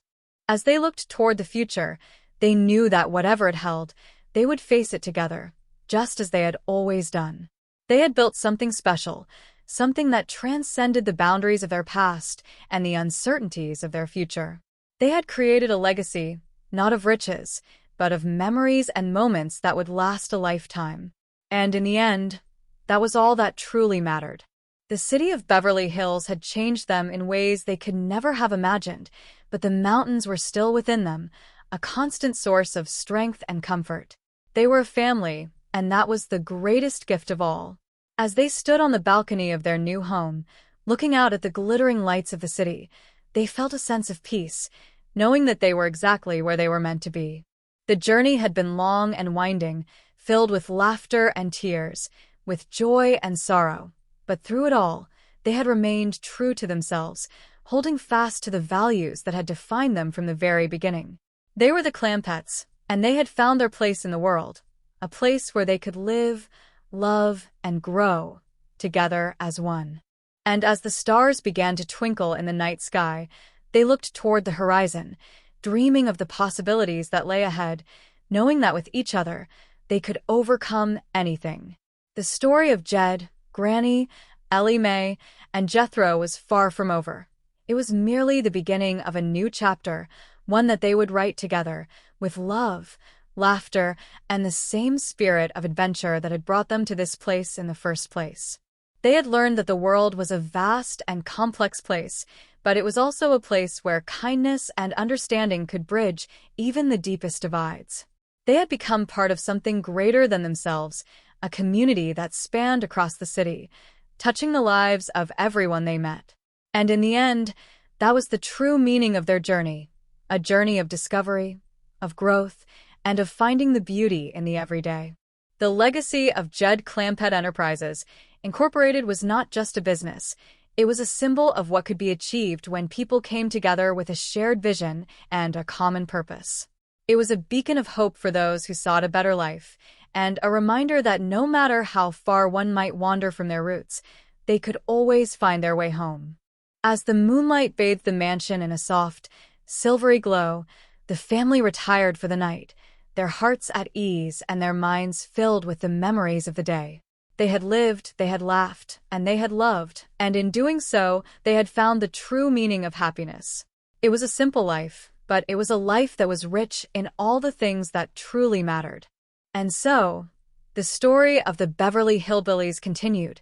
As they looked toward the future, they knew that whatever it held, they would face it together, just as they had always done. They had built something special, something that transcended the boundaries of their past and the uncertainties of their future. They had created a legacy, not of riches, but of memories and moments that would last a lifetime. And in the end, that was all that truly mattered. The city of Beverly Hills had changed them in ways they could never have imagined, but the mountains were still within them, a constant source of strength and comfort. They were a family, and that was the greatest gift of all. As they stood on the balcony of their new home, looking out at the glittering lights of the city, they felt a sense of peace, knowing that they were exactly where they were meant to be. The journey had been long and winding, filled with laughter and tears, with joy and sorrow. But through it all, they had remained true to themselves, holding fast to the values that had defined them from the very beginning. They were the Clampetts, and they had found their place in the world, a place where they could live, love, and grow together as one. And as the stars began to twinkle in the night sky, they looked toward the horizon, dreaming of the possibilities that lay ahead, knowing that with each other, they could overcome anything. The story of Jed, Granny, Ellie Mae, and Jethro was far from over. It was merely the beginning of a new chapter, one that they would write together, with love, laughter, and the same spirit of adventure that had brought them to this place in the first place. They had learned that the world was a vast and complex place, but it was also a place where kindness and understanding could bridge even the deepest divides. They had become part of something greater than themselves, a community that spanned across the city, touching the lives of everyone they met. And in the end, that was the true meaning of their journey, a journey of discovery, of growth, and of finding the beauty in the everyday. The legacy of Jed Clampett Enterprises, Incorporated was not just a business. It was a symbol of what could be achieved when people came together with a shared vision and a common purpose. It was a beacon of hope for those who sought a better life, and a reminder that no matter how far one might wander from their roots, they could always find their way home. As the moonlight bathed the mansion in a soft, silvery glow, the family retired for the night, their hearts at ease and their minds filled with the memories of the day. They had lived, they had laughed, and they had loved, and in doing so, they had found the true meaning of happiness. It was a simple life, but it was a life that was rich in all the things that truly mattered. And so, the story of the Beverly Hillbillies continued,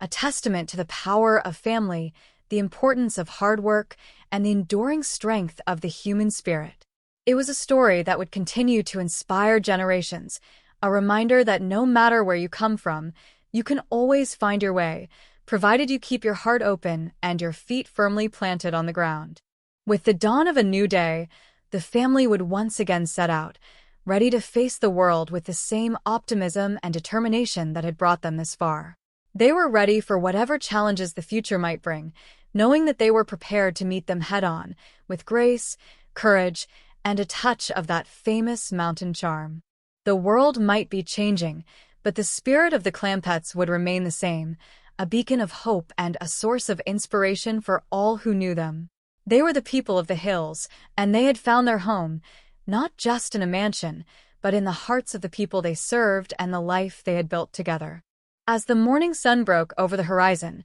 a testament to the power of family, the importance of hard work, and the enduring strength of the human spirit. It was a story that would continue to inspire generations, a reminder that no matter where you come from, you can always find your way, provided you keep your heart open and your feet firmly planted on the ground. With the dawn of a new day, the family would once again set out, ready to face the world with the same optimism and determination that had brought them this far. They were ready for whatever challenges the future might bring, knowing that they were prepared to meet them head-on, with grace, courage, and a touch of that famous mountain charm. The world might be changing, but the spirit of the Clampetts would remain the same, a beacon of hope and a source of inspiration for all who knew them. They were the people of the hills, and they had found their home, not just in a mansion, but in the hearts of the people they served and the life they had built together. As the morning sun broke over the horizon,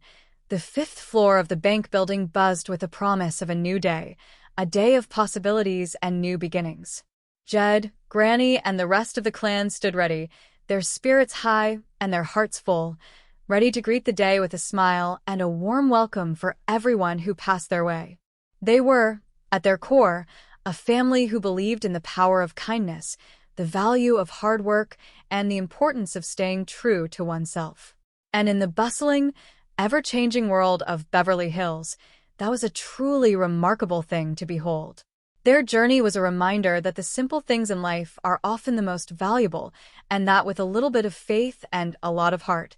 the fifth floor of the bank building buzzed with the promise of a new day, a day of possibilities and new beginnings. Jed, Granny, and the rest of the clan stood ready, their spirits high and their hearts full, ready to greet the day with a smile and a warm welcome for everyone who passed their way. They were, at their core, a family who believed in the power of kindness, the value of hard work, and the importance of staying true to oneself. And in the bustling, ever-changing world of Beverly Hills, that was a truly remarkable thing to behold. Their journey was a reminder that the simple things in life are often the most valuable, and that with a little bit of faith and a lot of heart,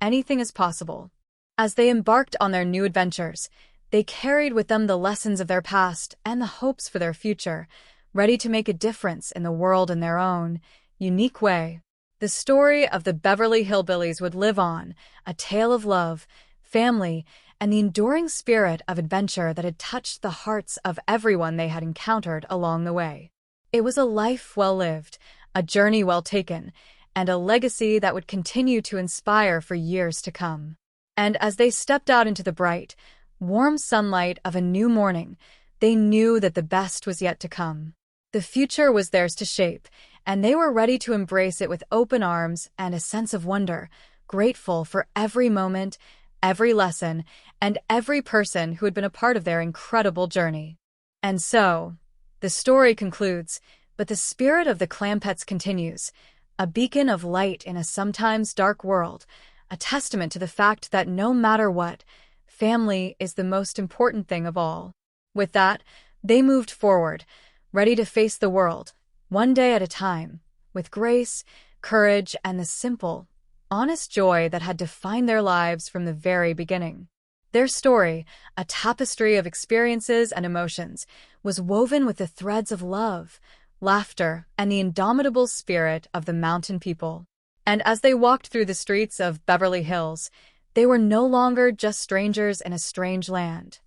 anything is possible. As they embarked on their new adventures, they carried with them the lessons of their past and the hopes for their future, ready to make a difference in the world in their own, unique way. The story of the Beverly Hillbillies would live on, a tale of love, family, and the enduring spirit of adventure that had touched the hearts of everyone they had encountered along the way. It was a life well lived, a journey well taken, and a legacy that would continue to inspire for years to come. And as they stepped out into the bright, warm sunlight of a new morning, they knew that the best was yet to come. The future was theirs to shape, and they were ready to embrace it with open arms and a sense of wonder, grateful for every moment, every lesson, and every person who had been a part of their incredible journey. And so, the story concludes, but the spirit of the Clampetts continues, a beacon of light in a sometimes dark world, a testament to the fact that no matter what, family is the most important thing of all. With that, they moved forward, ready to face the world, one day at a time, with grace, courage, and the simple, honest joy that had defined their lives from the very beginning. Their story, a tapestry of experiences and emotions, was woven with the threads of love, laughter, and the indomitable spirit of the mountain people. And as they walked through the streets of Beverly Hills, they were no longer just strangers in a strange land.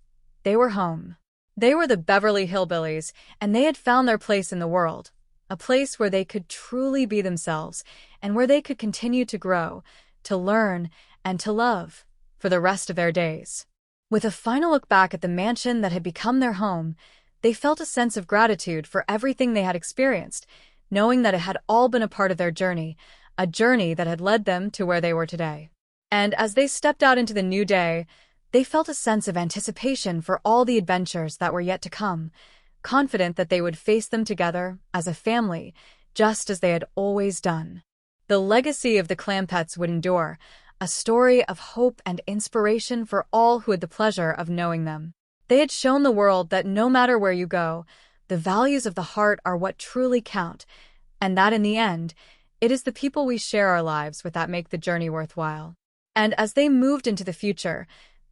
They were home. They were the Beverly Hillbillies, and they had found their place in the world, a place where they could truly be themselves and where they could continue to grow, to learn, and to love for the rest of their days. With a final look back at the mansion that had become their home, they felt a sense of gratitude for everything they had experienced, knowing that it had all been a part of their journey, a journey that had led them to where they were today. And as they stepped out into the new day, they felt a sense of anticipation for all the adventures that were yet to come, confident that they would face them together as a family, just as they had always done. The legacy of the Clampetts would endure, a story of hope and inspiration for all who had the pleasure of knowing them. They had shown the world that no matter where you go, the values of the heart are what truly count, and that in the end, it is the people we share our lives with that make the journey worthwhile. And as they moved into the future,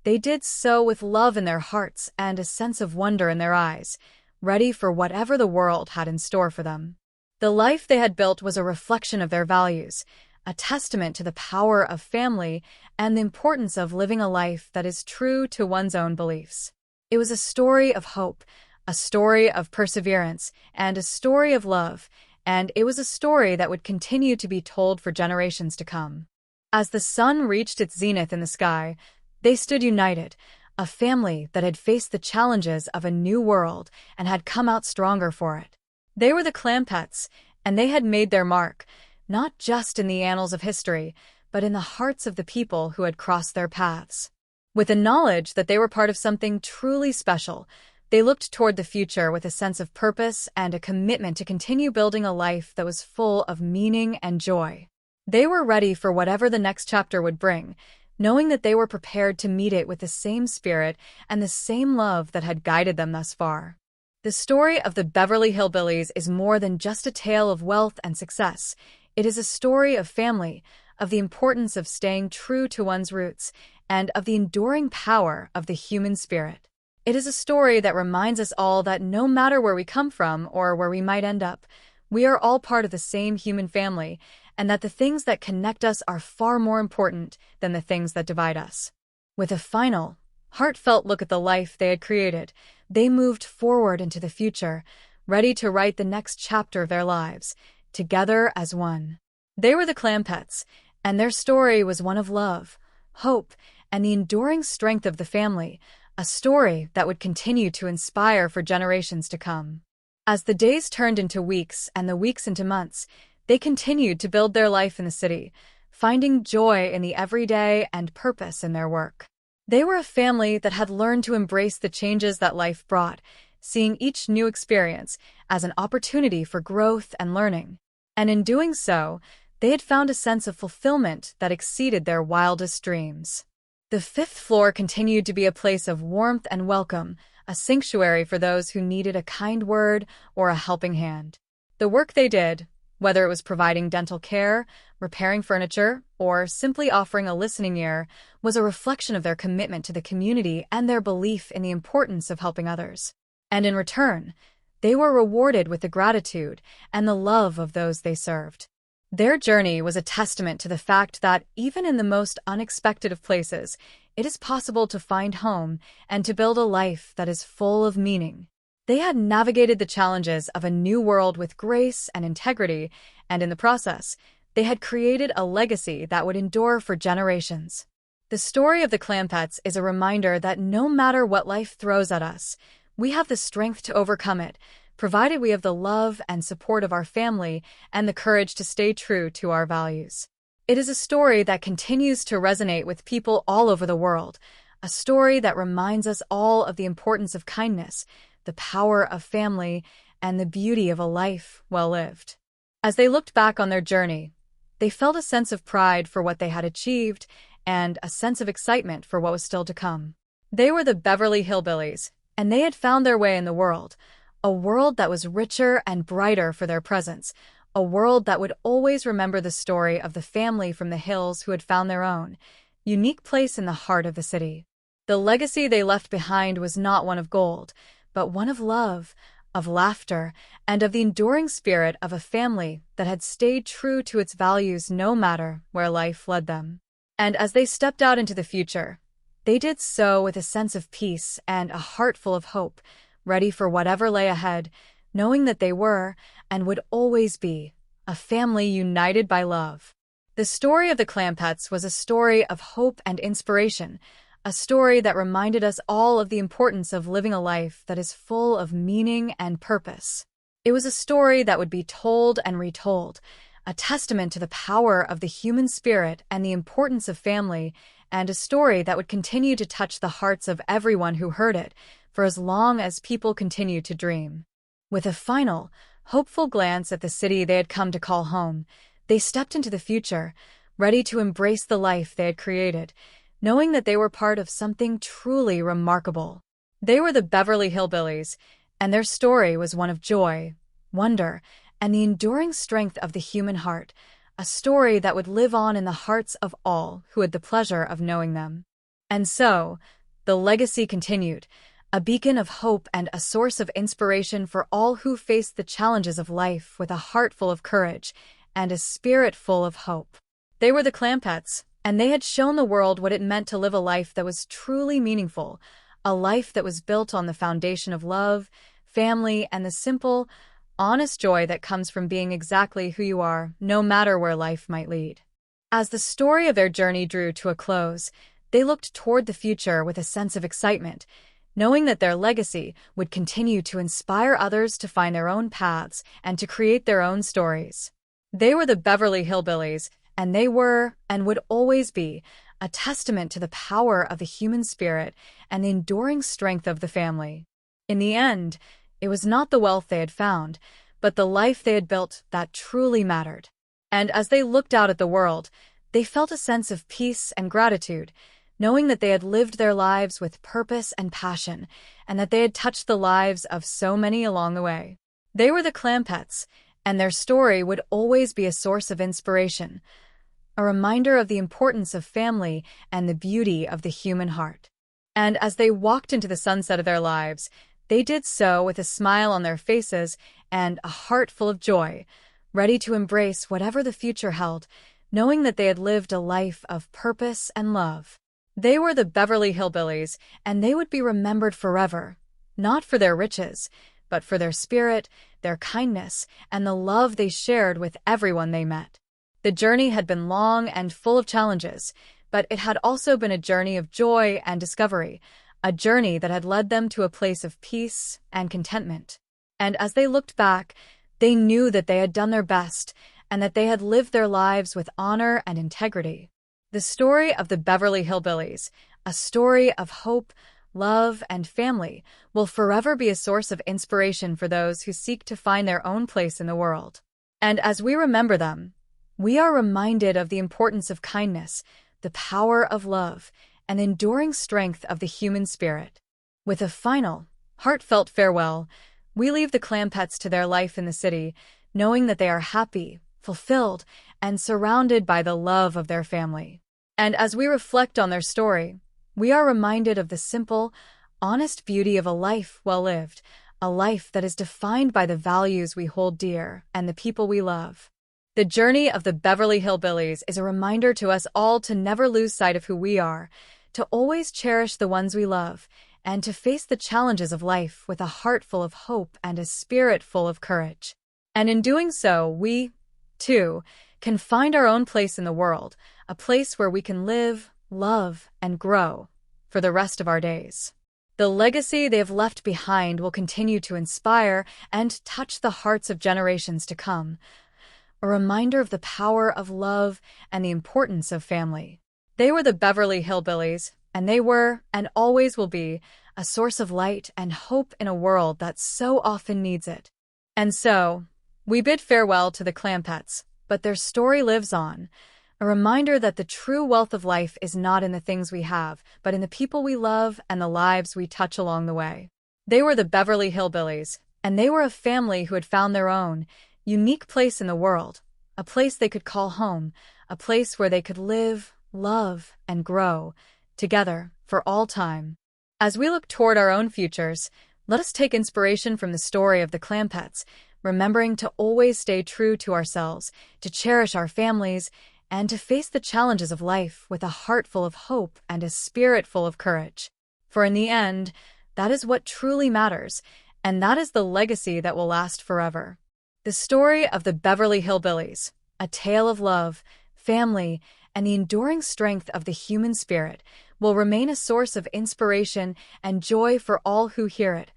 they did so with love in their hearts and a sense of wonder in their eyes, ready for whatever the world had in store for them. The life they had built was a reflection of their values, a testament to the power of family and the importance of living a life that is true to one's own beliefs. It was a story of hope, a story of perseverance, and a story of love, and it was a story that would continue to be told for generations to come. As the sun reached its zenith in the sky, they stood united, a family that had faced the challenges of a new world and had come out stronger for it. They were the Clampetts, and they had made their mark, not just in the annals of history, but in the hearts of the people who had crossed their paths. With the knowledge that they were part of something truly special, they looked toward the future with a sense of purpose and a commitment to continue building a life that was full of meaning and joy. They were ready for whatever the next chapter would bring, knowing that they were prepared to meet it with the same spirit and the same love that had guided them thus far. The story of the Beverly Hillbillies is more than just a tale of wealth and success. It is a story of family, of the importance of staying true to one's roots, and of the enduring power of the human spirit. It is a story that reminds us all that no matter where we come from or where we might end up, we are all part of the same human family, and that the things that connect us are far more important than the things that divide us. With a final, heartfelt look at the life they had created, they moved forward into the future, ready to write the next chapter of their lives, together as one. They were the Clampetts, and their story was one of love, hope, and the enduring strength of the family, a story that would continue to inspire for generations to come. As the days turned into weeks and the weeks into months, they continued to build their life in the city, finding joy in the everyday and purpose in their work. They were a family that had learned to embrace the changes that life brought, seeing each new experience as an opportunity for growth and learning. And in doing so, they had found a sense of fulfillment that exceeded their wildest dreams. The fifth floor continued to be a place of warmth and welcome, a sanctuary for those who needed a kind word or a helping hand. The work they did, whether it was providing dental care, repairing furniture, or simply offering a listening ear, was a reflection of their commitment to the community and their belief in the importance of helping others. And in return, they were rewarded with the gratitude and the love of those they served. Their journey was a testament to the fact that even in the most unexpected of places, it is possible to find home and to build a life that is full of meaning. They had navigated the challenges of a new world with grace and integrity, and in the process, they had created a legacy that would endure for generations. The story of the Clampetts is a reminder that no matter what life throws at us, we have the strength to overcome it, provided we have the love and support of our family and the courage to stay true to our values. It is a story that continues to resonate with people all over the world, a story that reminds us all of the importance of kindness, the power of family, and the beauty of a life well lived. As they looked back on their journey, they felt a sense of pride for what they had achieved and a sense of excitement for what was still to come. They were the Beverly Hillbillies, and they had found their way in the world, a world that was richer and brighter for their presence, a world that would always remember the story of the family from the hills who had found their own, unique place in the heart of the city. The legacy they left behind was not one of gold, but one of love, of laughter, and of the enduring spirit of a family that had stayed true to its values no matter where life led them. And as they stepped out into the future, they did so with a sense of peace and a heart full of hope, ready for whatever lay ahead, knowing that they were, and would always be, a family united by love. The story of the Clampetts was a story of hope and inspiration, a story that reminded us all of the importance of living a life that is full of meaning and purpose. It was a story that would be told and retold, a testament to the power of the human spirit and the importance of family, and a story that would continue to touch the hearts of everyone who heard it, for as long as people continued to dream. With a final, hopeful glance at the city they had come to call home, they stepped into the future, ready to embrace the life they had created, knowing that they were part of something truly remarkable. They were the Beverly Hillbillies, and their story was one of joy, wonder, and the enduring strength of the human heart, a story that would live on in the hearts of all who had the pleasure of knowing them. And so, the legacy continued, a beacon of hope and a source of inspiration for all who faced the challenges of life with a heart full of courage and a spirit full of hope. They were the Clampetts, and they had shown the world what it meant to live a life that was truly meaningful, a life that was built on the foundation of love, family, and the simple, honest joy that comes from being exactly who you are, no matter where life might lead. As the story of their journey drew to a close, they looked toward the future with a sense of excitement, knowing that their legacy would continue to inspire others to find their own paths and to create their own stories. They were the Beverly Hillbillies, and they were, and would always be, a testament to the power of the human spirit and the enduring strength of the family. In the end, it was not the wealth they had found, but the life they had built that truly mattered. And as they looked out at the world, they felt a sense of peace and gratitude, knowing that they had lived their lives with purpose and passion, and that they had touched the lives of so many along the way. They were the Clampetts, and their story would always be a source of inspiration, a reminder of the importance of family and the beauty of the human heart. And as they walked into the sunset of their lives, they did so with a smile on their faces and a heart full of joy, ready to embrace whatever the future held, knowing that they had lived a life of purpose and love. They were the Beverly Hillbillies, and they would be remembered forever, not for their riches, but for their spirit, their kindness, and the love they shared with everyone they met. The journey had been long and full of challenges, but it had also been a journey of joy and discovery, a journey that had led them to a place of peace and contentment. And as they looked back, they knew that they had done their best and that they had lived their lives with honor and integrity. The story of the Beverly Hillbillies, a story of hope, love, and family, will forever be a source of inspiration for those who seek to find their own place in the world. And as we remember them, we are reminded of the importance of kindness, the power of love, and the enduring strength of the human spirit. With a final, heartfelt farewell, we leave the Clampetts to their life in the city, knowing that they are happy, fulfilled, and surrounded by the love of their family. And as we reflect on their story, we are reminded of the simple, honest beauty of a life well lived, a life that is defined by the values we hold dear and the people we love. The journey of the Beverly Hillbillies is a reminder to us all to never lose sight of who we are, to always cherish the ones we love, and to face the challenges of life with a heart full of hope and a spirit full of courage. And in doing so, we, too, can find our own place in the world, a place where we can live, love, and grow for the rest of our days. The legacy they have left behind will continue to inspire and touch the hearts of generations to come, a reminder of the power of love and the importance of family. They were the Beverly Hillbillies, and they were, and always will be, a source of light and hope in a world that so often needs it. And so, we bid farewell to the Clampetts, but their story lives on, a reminder that the true wealth of life is not in the things we have, but in the people we love and the lives we touch along the way. They were the Beverly Hillbillies, and they were a family who had found their own, unique place in the world, a place they could call home, a place where they could live, love, and grow, together, for all time. As we look toward our own futures, let us take inspiration from the story of the Clampetts, remembering to always stay true to ourselves, to cherish our families, and to face the challenges of life with a heart full of hope and a spirit full of courage. For in the end, that is what truly matters, and that is the legacy that will last forever. The story of the Beverly Hillbillies, a tale of love, family, and the enduring strength of the human spirit, will remain a source of inspiration and joy for all who hear it,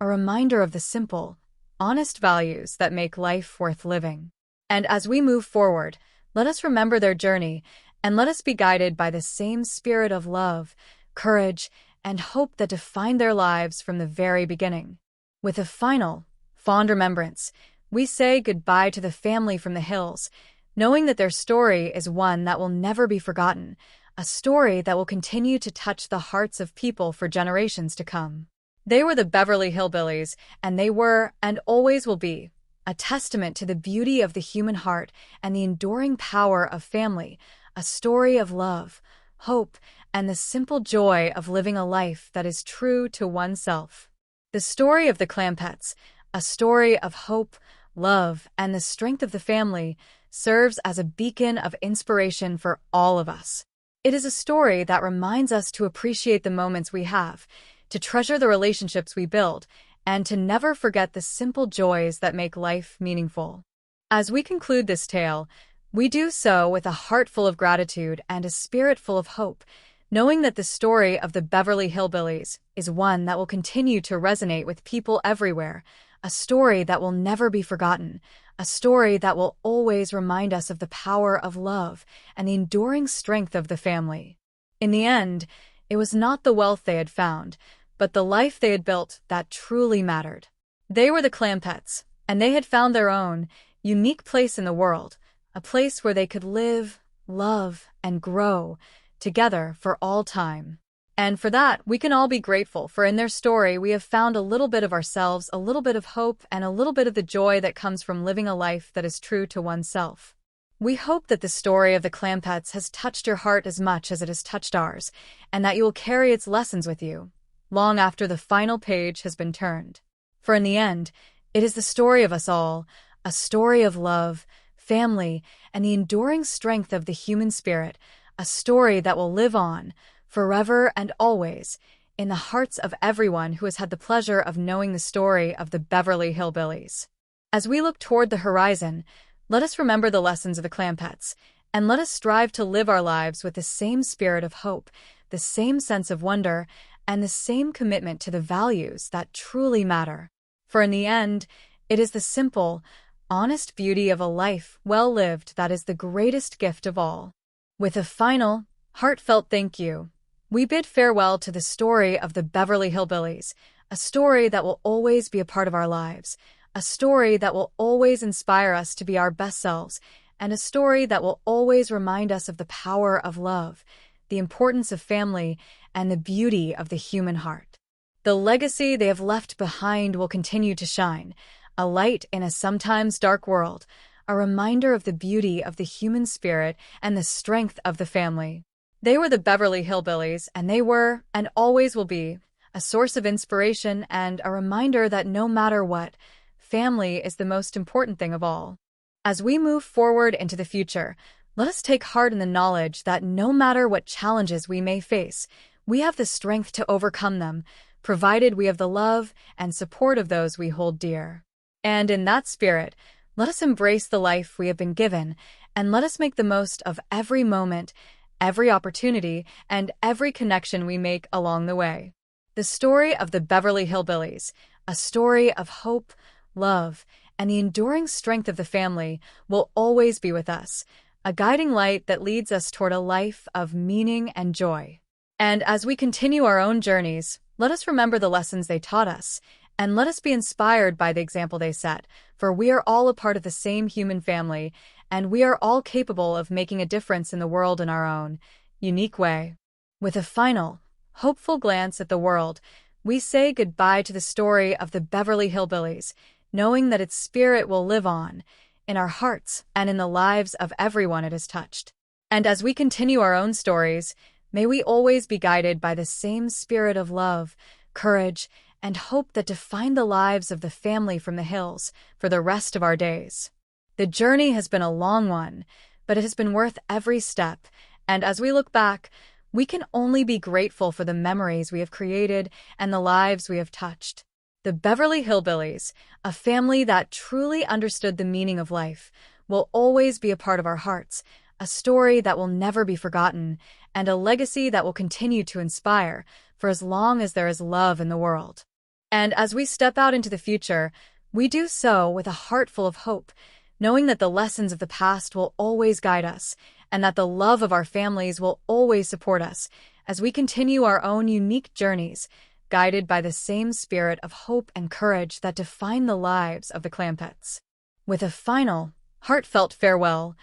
a reminder of the simple, honest values that make life worth living. And as we move forward, let us remember their journey, and let us be guided by the same spirit of love, courage, and hope that defined their lives from the very beginning. With a final, fond remembrance, we say goodbye to the family from the hills, knowing that their story is one that will never be forgotten, a story that will continue to touch the hearts of people for generations to come. They were the Beverly Hillbillies, and they were, and always will be, a testament to the beauty of the human heart and the enduring power of family, a story of love, hope, and the simple joy of living a life that is true to oneself. The story of the Clampetts, a story of hope, love, and the strength of the family, serves as a beacon of inspiration for all of us. It is a story that reminds us to appreciate the moments we have, to treasure the relationships we build, and to never forget the simple joys that make life meaningful. As we conclude this tale, we do so with a heart full of gratitude and a spirit full of hope, knowing that the story of the Beverly Hillbillies is one that will continue to resonate with people everywhere, a story that will never be forgotten, a story that will always remind us of the power of love and the enduring strength of the family. In the end, it was not the wealth they had found, but the life they had built that truly mattered. They were the Clampetts, and they had found their own, unique place in the world, a place where they could live, love, and grow, together for all time. And for that, we can all be grateful, for in their story we have found a little bit of ourselves, a little bit of hope, and a little bit of the joy that comes from living a life that is true to oneself. We hope that the story of the Clampetts has touched your heart as much as it has touched ours, and that you will carry its lessons with you, long after the final page has been turned. For in the end, it is the story of us all, a story of love, family, and the enduring strength of the human spirit, a story that will live on, forever and always, in the hearts of everyone who has had the pleasure of knowing the story of the Beverly Hillbillies. As we look toward the horizon, let us remember the lessons of the Clampetts, and let us strive to live our lives with the same spirit of hope, the same sense of wonder, and the same commitment to the values that truly matter. For in the end, it is the simple, honest beauty of a life well lived that is the greatest gift of all. With a final, heartfelt thank you, we bid farewell to the story of the Beverly Hillbillies, a story that will always be a part of our lives, a story that will always inspire us to be our best selves, and a story that will always remind us of the power of love, the importance of family, and the beauty of the human heart. The legacy they have left behind will continue to shine, a light in a sometimes dark world, a reminder of the beauty of the human spirit and the strength of the family. They were the Beverly Hillbillies, and they were, and always will be, a source of inspiration and a reminder that no matter what, family is the most important thing of all. As we move forward into the future, let us take heart in the knowledge that no matter what challenges we may face, we have the strength to overcome them, provided we have the love and support of those we hold dear. And in that spirit, let us embrace the life we have been given, and let us make the most of every moment, every opportunity, and every connection we make along the way. The story of the Beverly Hillbillies, a story of hope, love, and the enduring strength of the family, will always be with us, a guiding light that leads us toward a life of meaning and joy. And as we continue our own journeys, let us remember the lessons they taught us, and let us be inspired by the example they set, for we are all a part of the same human family, and we are all capable of making a difference in the world in our own unique way. With a final, hopeful glance at the world, we say goodbye to the story of the Beverly Hillbillies, knowing that its spirit will live on, in our hearts and in the lives of everyone it has touched. And as we continue our own stories, may we always be guided by the same spirit of love, courage, and hope that define the lives of the family from the hills for the rest of our days. The journey has been a long one, but it has been worth every step, and as we look back, we can only be grateful for the memories we have created and the lives we have touched. The Beverly Hillbillies, a family that truly understood the meaning of life, will always be a part of our hearts, a story that will never be forgotten, and a legacy that will continue to inspire for as long as there is love in the world. And as we step out into the future, we do so with a heart full of hope, knowing that the lessons of the past will always guide us, and that the love of our families will always support us as we continue our own unique journeys, guided by the same spirit of hope and courage that define the lives of the Clampetts. With a final, heartfelt farewell,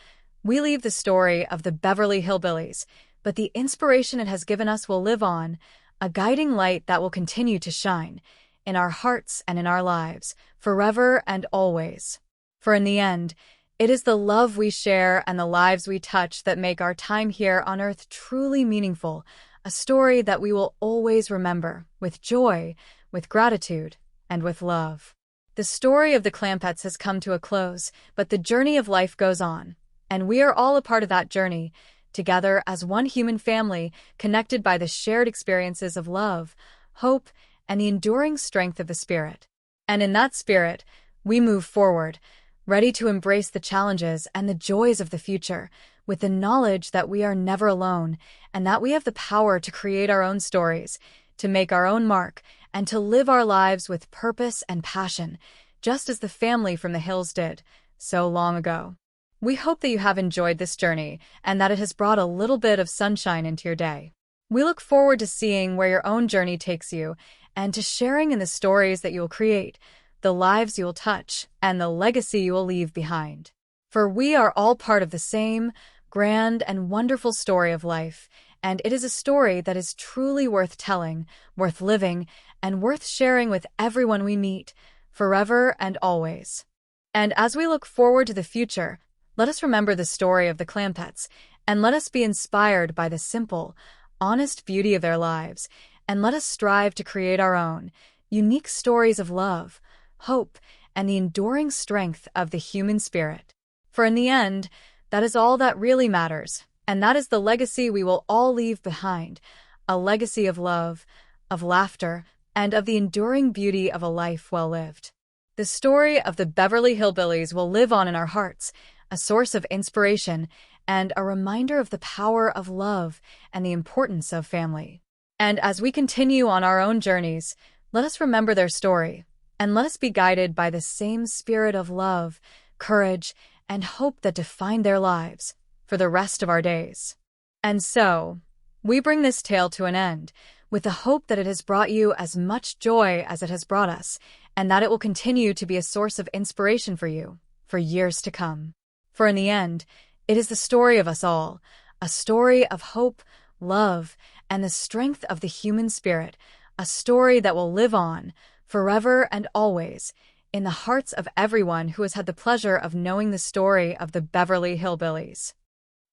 we leave the story of the Beverly Hillbillies, but the inspiration it has given us will live on, a guiding light that will continue to shine in our hearts and in our lives, forever and always. For in the end, it is the love we share and the lives we touch that make our time here on earth truly meaningful, a story that we will always remember with joy, with gratitude, and with love. The story of the Clampetts has come to a close, but the journey of life goes on, and we are all a part of that journey, together as one human family, connected by the shared experiences of love, hope, and the enduring strength of the spirit. And in that spirit, we move forward, ready to embrace the challenges and the joys of the future, with the knowledge that we are never alone and that we have the power to create our own stories, to make our own mark, and to live our lives with purpose and passion, just as the family from the hills did so long ago. We hope that you have enjoyed this journey and that it has brought a little bit of sunshine into your day. We look forward to seeing where your own journey takes you and to sharing in the stories that you will create, the lives you will touch, and the legacy you will leave behind. For we are all part of the same grand and wonderful story of life, and it is a story that is truly worth telling, worth living, and worth sharing with everyone we meet, forever and always. And as we look forward to the future, let us remember the story of the Clampetts, and let us be inspired by the simple, honest beauty of their lives, and let us strive to create our own unique stories of love, hope, and the enduring strength of the human spirit. For in the end, that is all that really matters, And that is the legacy we will all leave behind, a legacy of love, of laughter, and of the enduring beauty of a life well lived. The story of the Beverly Hillbillies will live on in our hearts, a source of inspiration and a reminder of the power of love and the importance of family. And as we continue on our own journeys, let us remember their story, and let us be guided by the same spirit of love, courage, and hope that defined their lives for the rest of our days. And so, we bring this tale to an end, with the hope that it has brought you as much joy as it has brought us, and that it will continue to be a source of inspiration for you for years to come. For in the end, it is the story of us all, a story of hope, love, and the strength of the human spirit, a story that will live on, forever and always, in the hearts of everyone who has had the pleasure of knowing the story of the Beverly Hillbillies.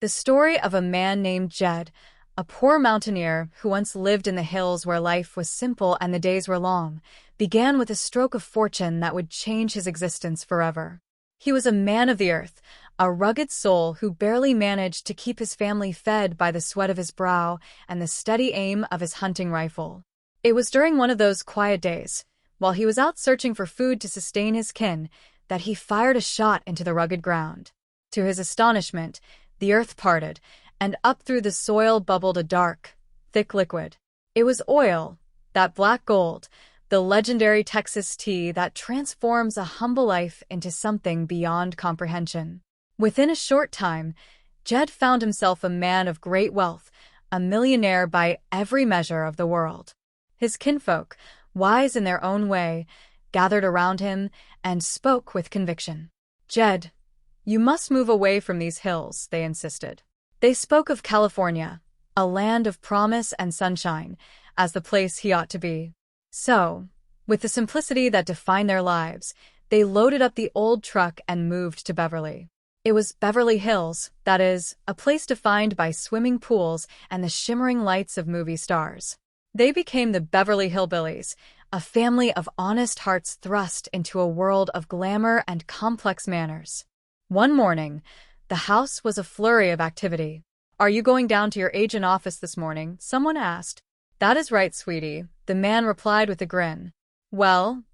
The story of a man named Jed, a poor mountaineer who once lived in the hills where life was simple and the days were long, began with a stroke of fortune that would change his existence forever. He was a man of the earth, a rugged soul who barely managed to keep his family fed by the sweat of his brow and the steady aim of his hunting rifle. It was during one of those quiet days, while he was out searching for food to sustain his kin, that he fired a shot into the rugged ground. To his astonishment, the earth parted, and up through the soil bubbled a dark, thick liquid. It was oil, that black gold, the legendary Texas tea that transforms a humble life into something beyond comprehension. Within a short time, Jed found himself a man of great wealth, a millionaire by every measure of the world. His kinfolk, wise in their own way, gathered around him and spoke with conviction. "Jed, you must move away from these hills," they insisted. They spoke of California, a land of promise and sunshine, as the place he ought to be. So, with the simplicity that defined their lives, they loaded up the old truck and moved to Beverly. It was Beverly Hills, that is, a place defined by swimming pools and the shimmering lights of movie stars. They became the Beverly Hillbillies, a family of honest hearts thrust into a world of glamour and complex manners. One morning, the house was a flurry of activity. "Are you going down to your agent office this morning?" someone asked. "That is right, sweetie," the man replied with a grin. "Well,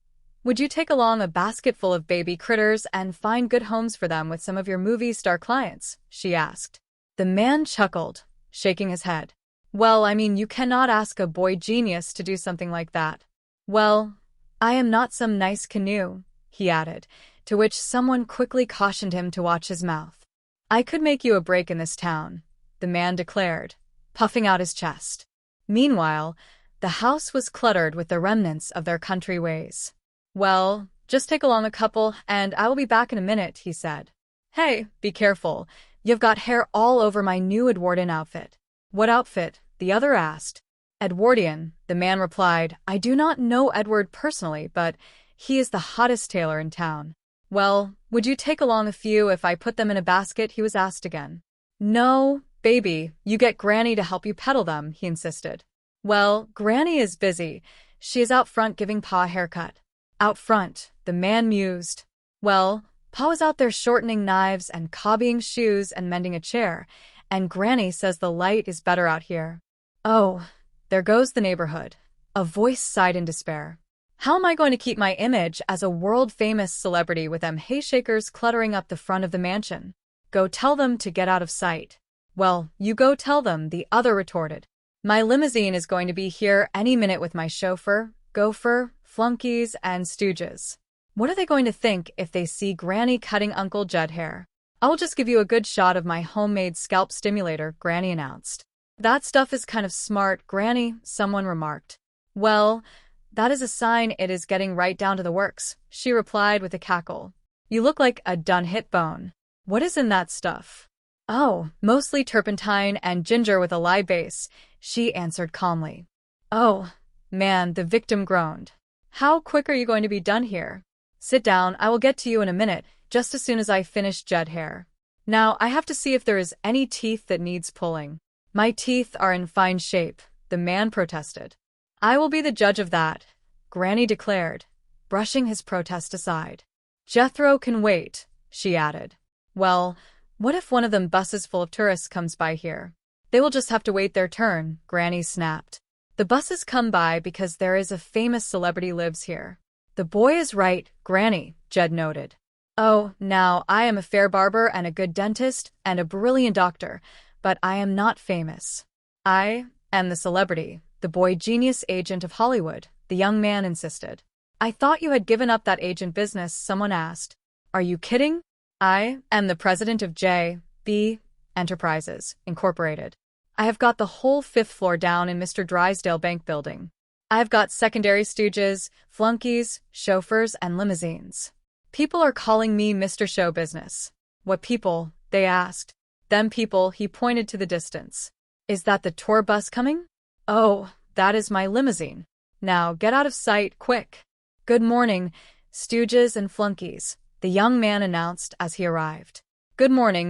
would you take along a basket full of baby critters and find good homes for them with some of your movie star clients?" she asked. The man chuckled, shaking his head. "Well, I mean, you cannot ask a boy genius to do something like that." "Well, I am not some nice canoe," he added, to which someone quickly cautioned him to watch his mouth. "I could make you a break in this town," the man declared, puffing out his chest. Meanwhile, the house was cluttered with the remnants of their country ways. "Well, just take along a couple, and I will be back in a minute," he said. "Hey, be careful. You've got hair all over my new Edwardian outfit." "What outfit?" the other asked. "Edwardian," the man replied. "I do not know Edward personally, but he is the hottest tailor in town." "Well, would you take along a few if I put them in a basket?" he was asked again. "No, baby, you get Granny to help you peddle them," he insisted. "Well, Granny is busy. She is out front giving Pa a haircut." "Out front," the man mused. "Well, Pa was out there shortening knives and copying shoes and mending a chair, and Granny says the light is better out here." "Oh, there goes the neighborhood." A voice sighed in despair. "How am I going to keep my image as a world-famous celebrity with them hayshakers cluttering up the front of the mansion?" "Go tell them to get out of sight." "Well, you go tell them," the other retorted. "My limousine is going to be here any minute with my chauffeur, gopher, flunkies, and stooges. What are they going to think if they see Granny cutting Uncle Jed hair?" "I'll just give you a good shot of my homemade scalp stimulator," Granny announced. "That stuff is kind of smart, Granny," someone remarked. "Well, that is a sign it is getting right down to the works," she replied with a cackle. "You look like a done-hit bone." "What is in that stuff?" "Oh, mostly turpentine and ginger with a lye base," she answered calmly. "Oh, man," the victim groaned. "How quick are you going to be done here?" "Sit down, I will get to you in a minute, just as soon as I finish Jed hair. Now, I have to see if there is any teeth that needs pulling." "My teeth are in fine shape," the man protested. "I will be the judge of that," Granny declared, brushing his protest aside. "Jethro can wait," she added. "Well, What if one of them buses full of tourists comes by here? They will just have to wait their turn, Granny snapped. The buses come by because there is a famous celebrity lives here. The boy is right, Granny, Jed noted. Oh, now, I am a fair barber and a good dentist and a brilliant doctor, but I am not famous. I am the celebrity, the boy genius agent of Hollywood, the young man insisted. I thought you had given up that agent business, someone asked. Are you kidding? I am the president of J.B. Enterprises, Incorporated. I have got the whole 5th floor down in Mr. Drysdale Bank Building. I've got secondary stooges, flunkies, chauffeurs, and limousines. People are calling me Mr. Show Business. What people? They asked. Them people, he pointed to the distance. Is that the tour bus coming? Oh, that is my limousine. Now get out of sight, quick. Good morning, stooges and flunkies, the young man announced as he arrived. Good morning,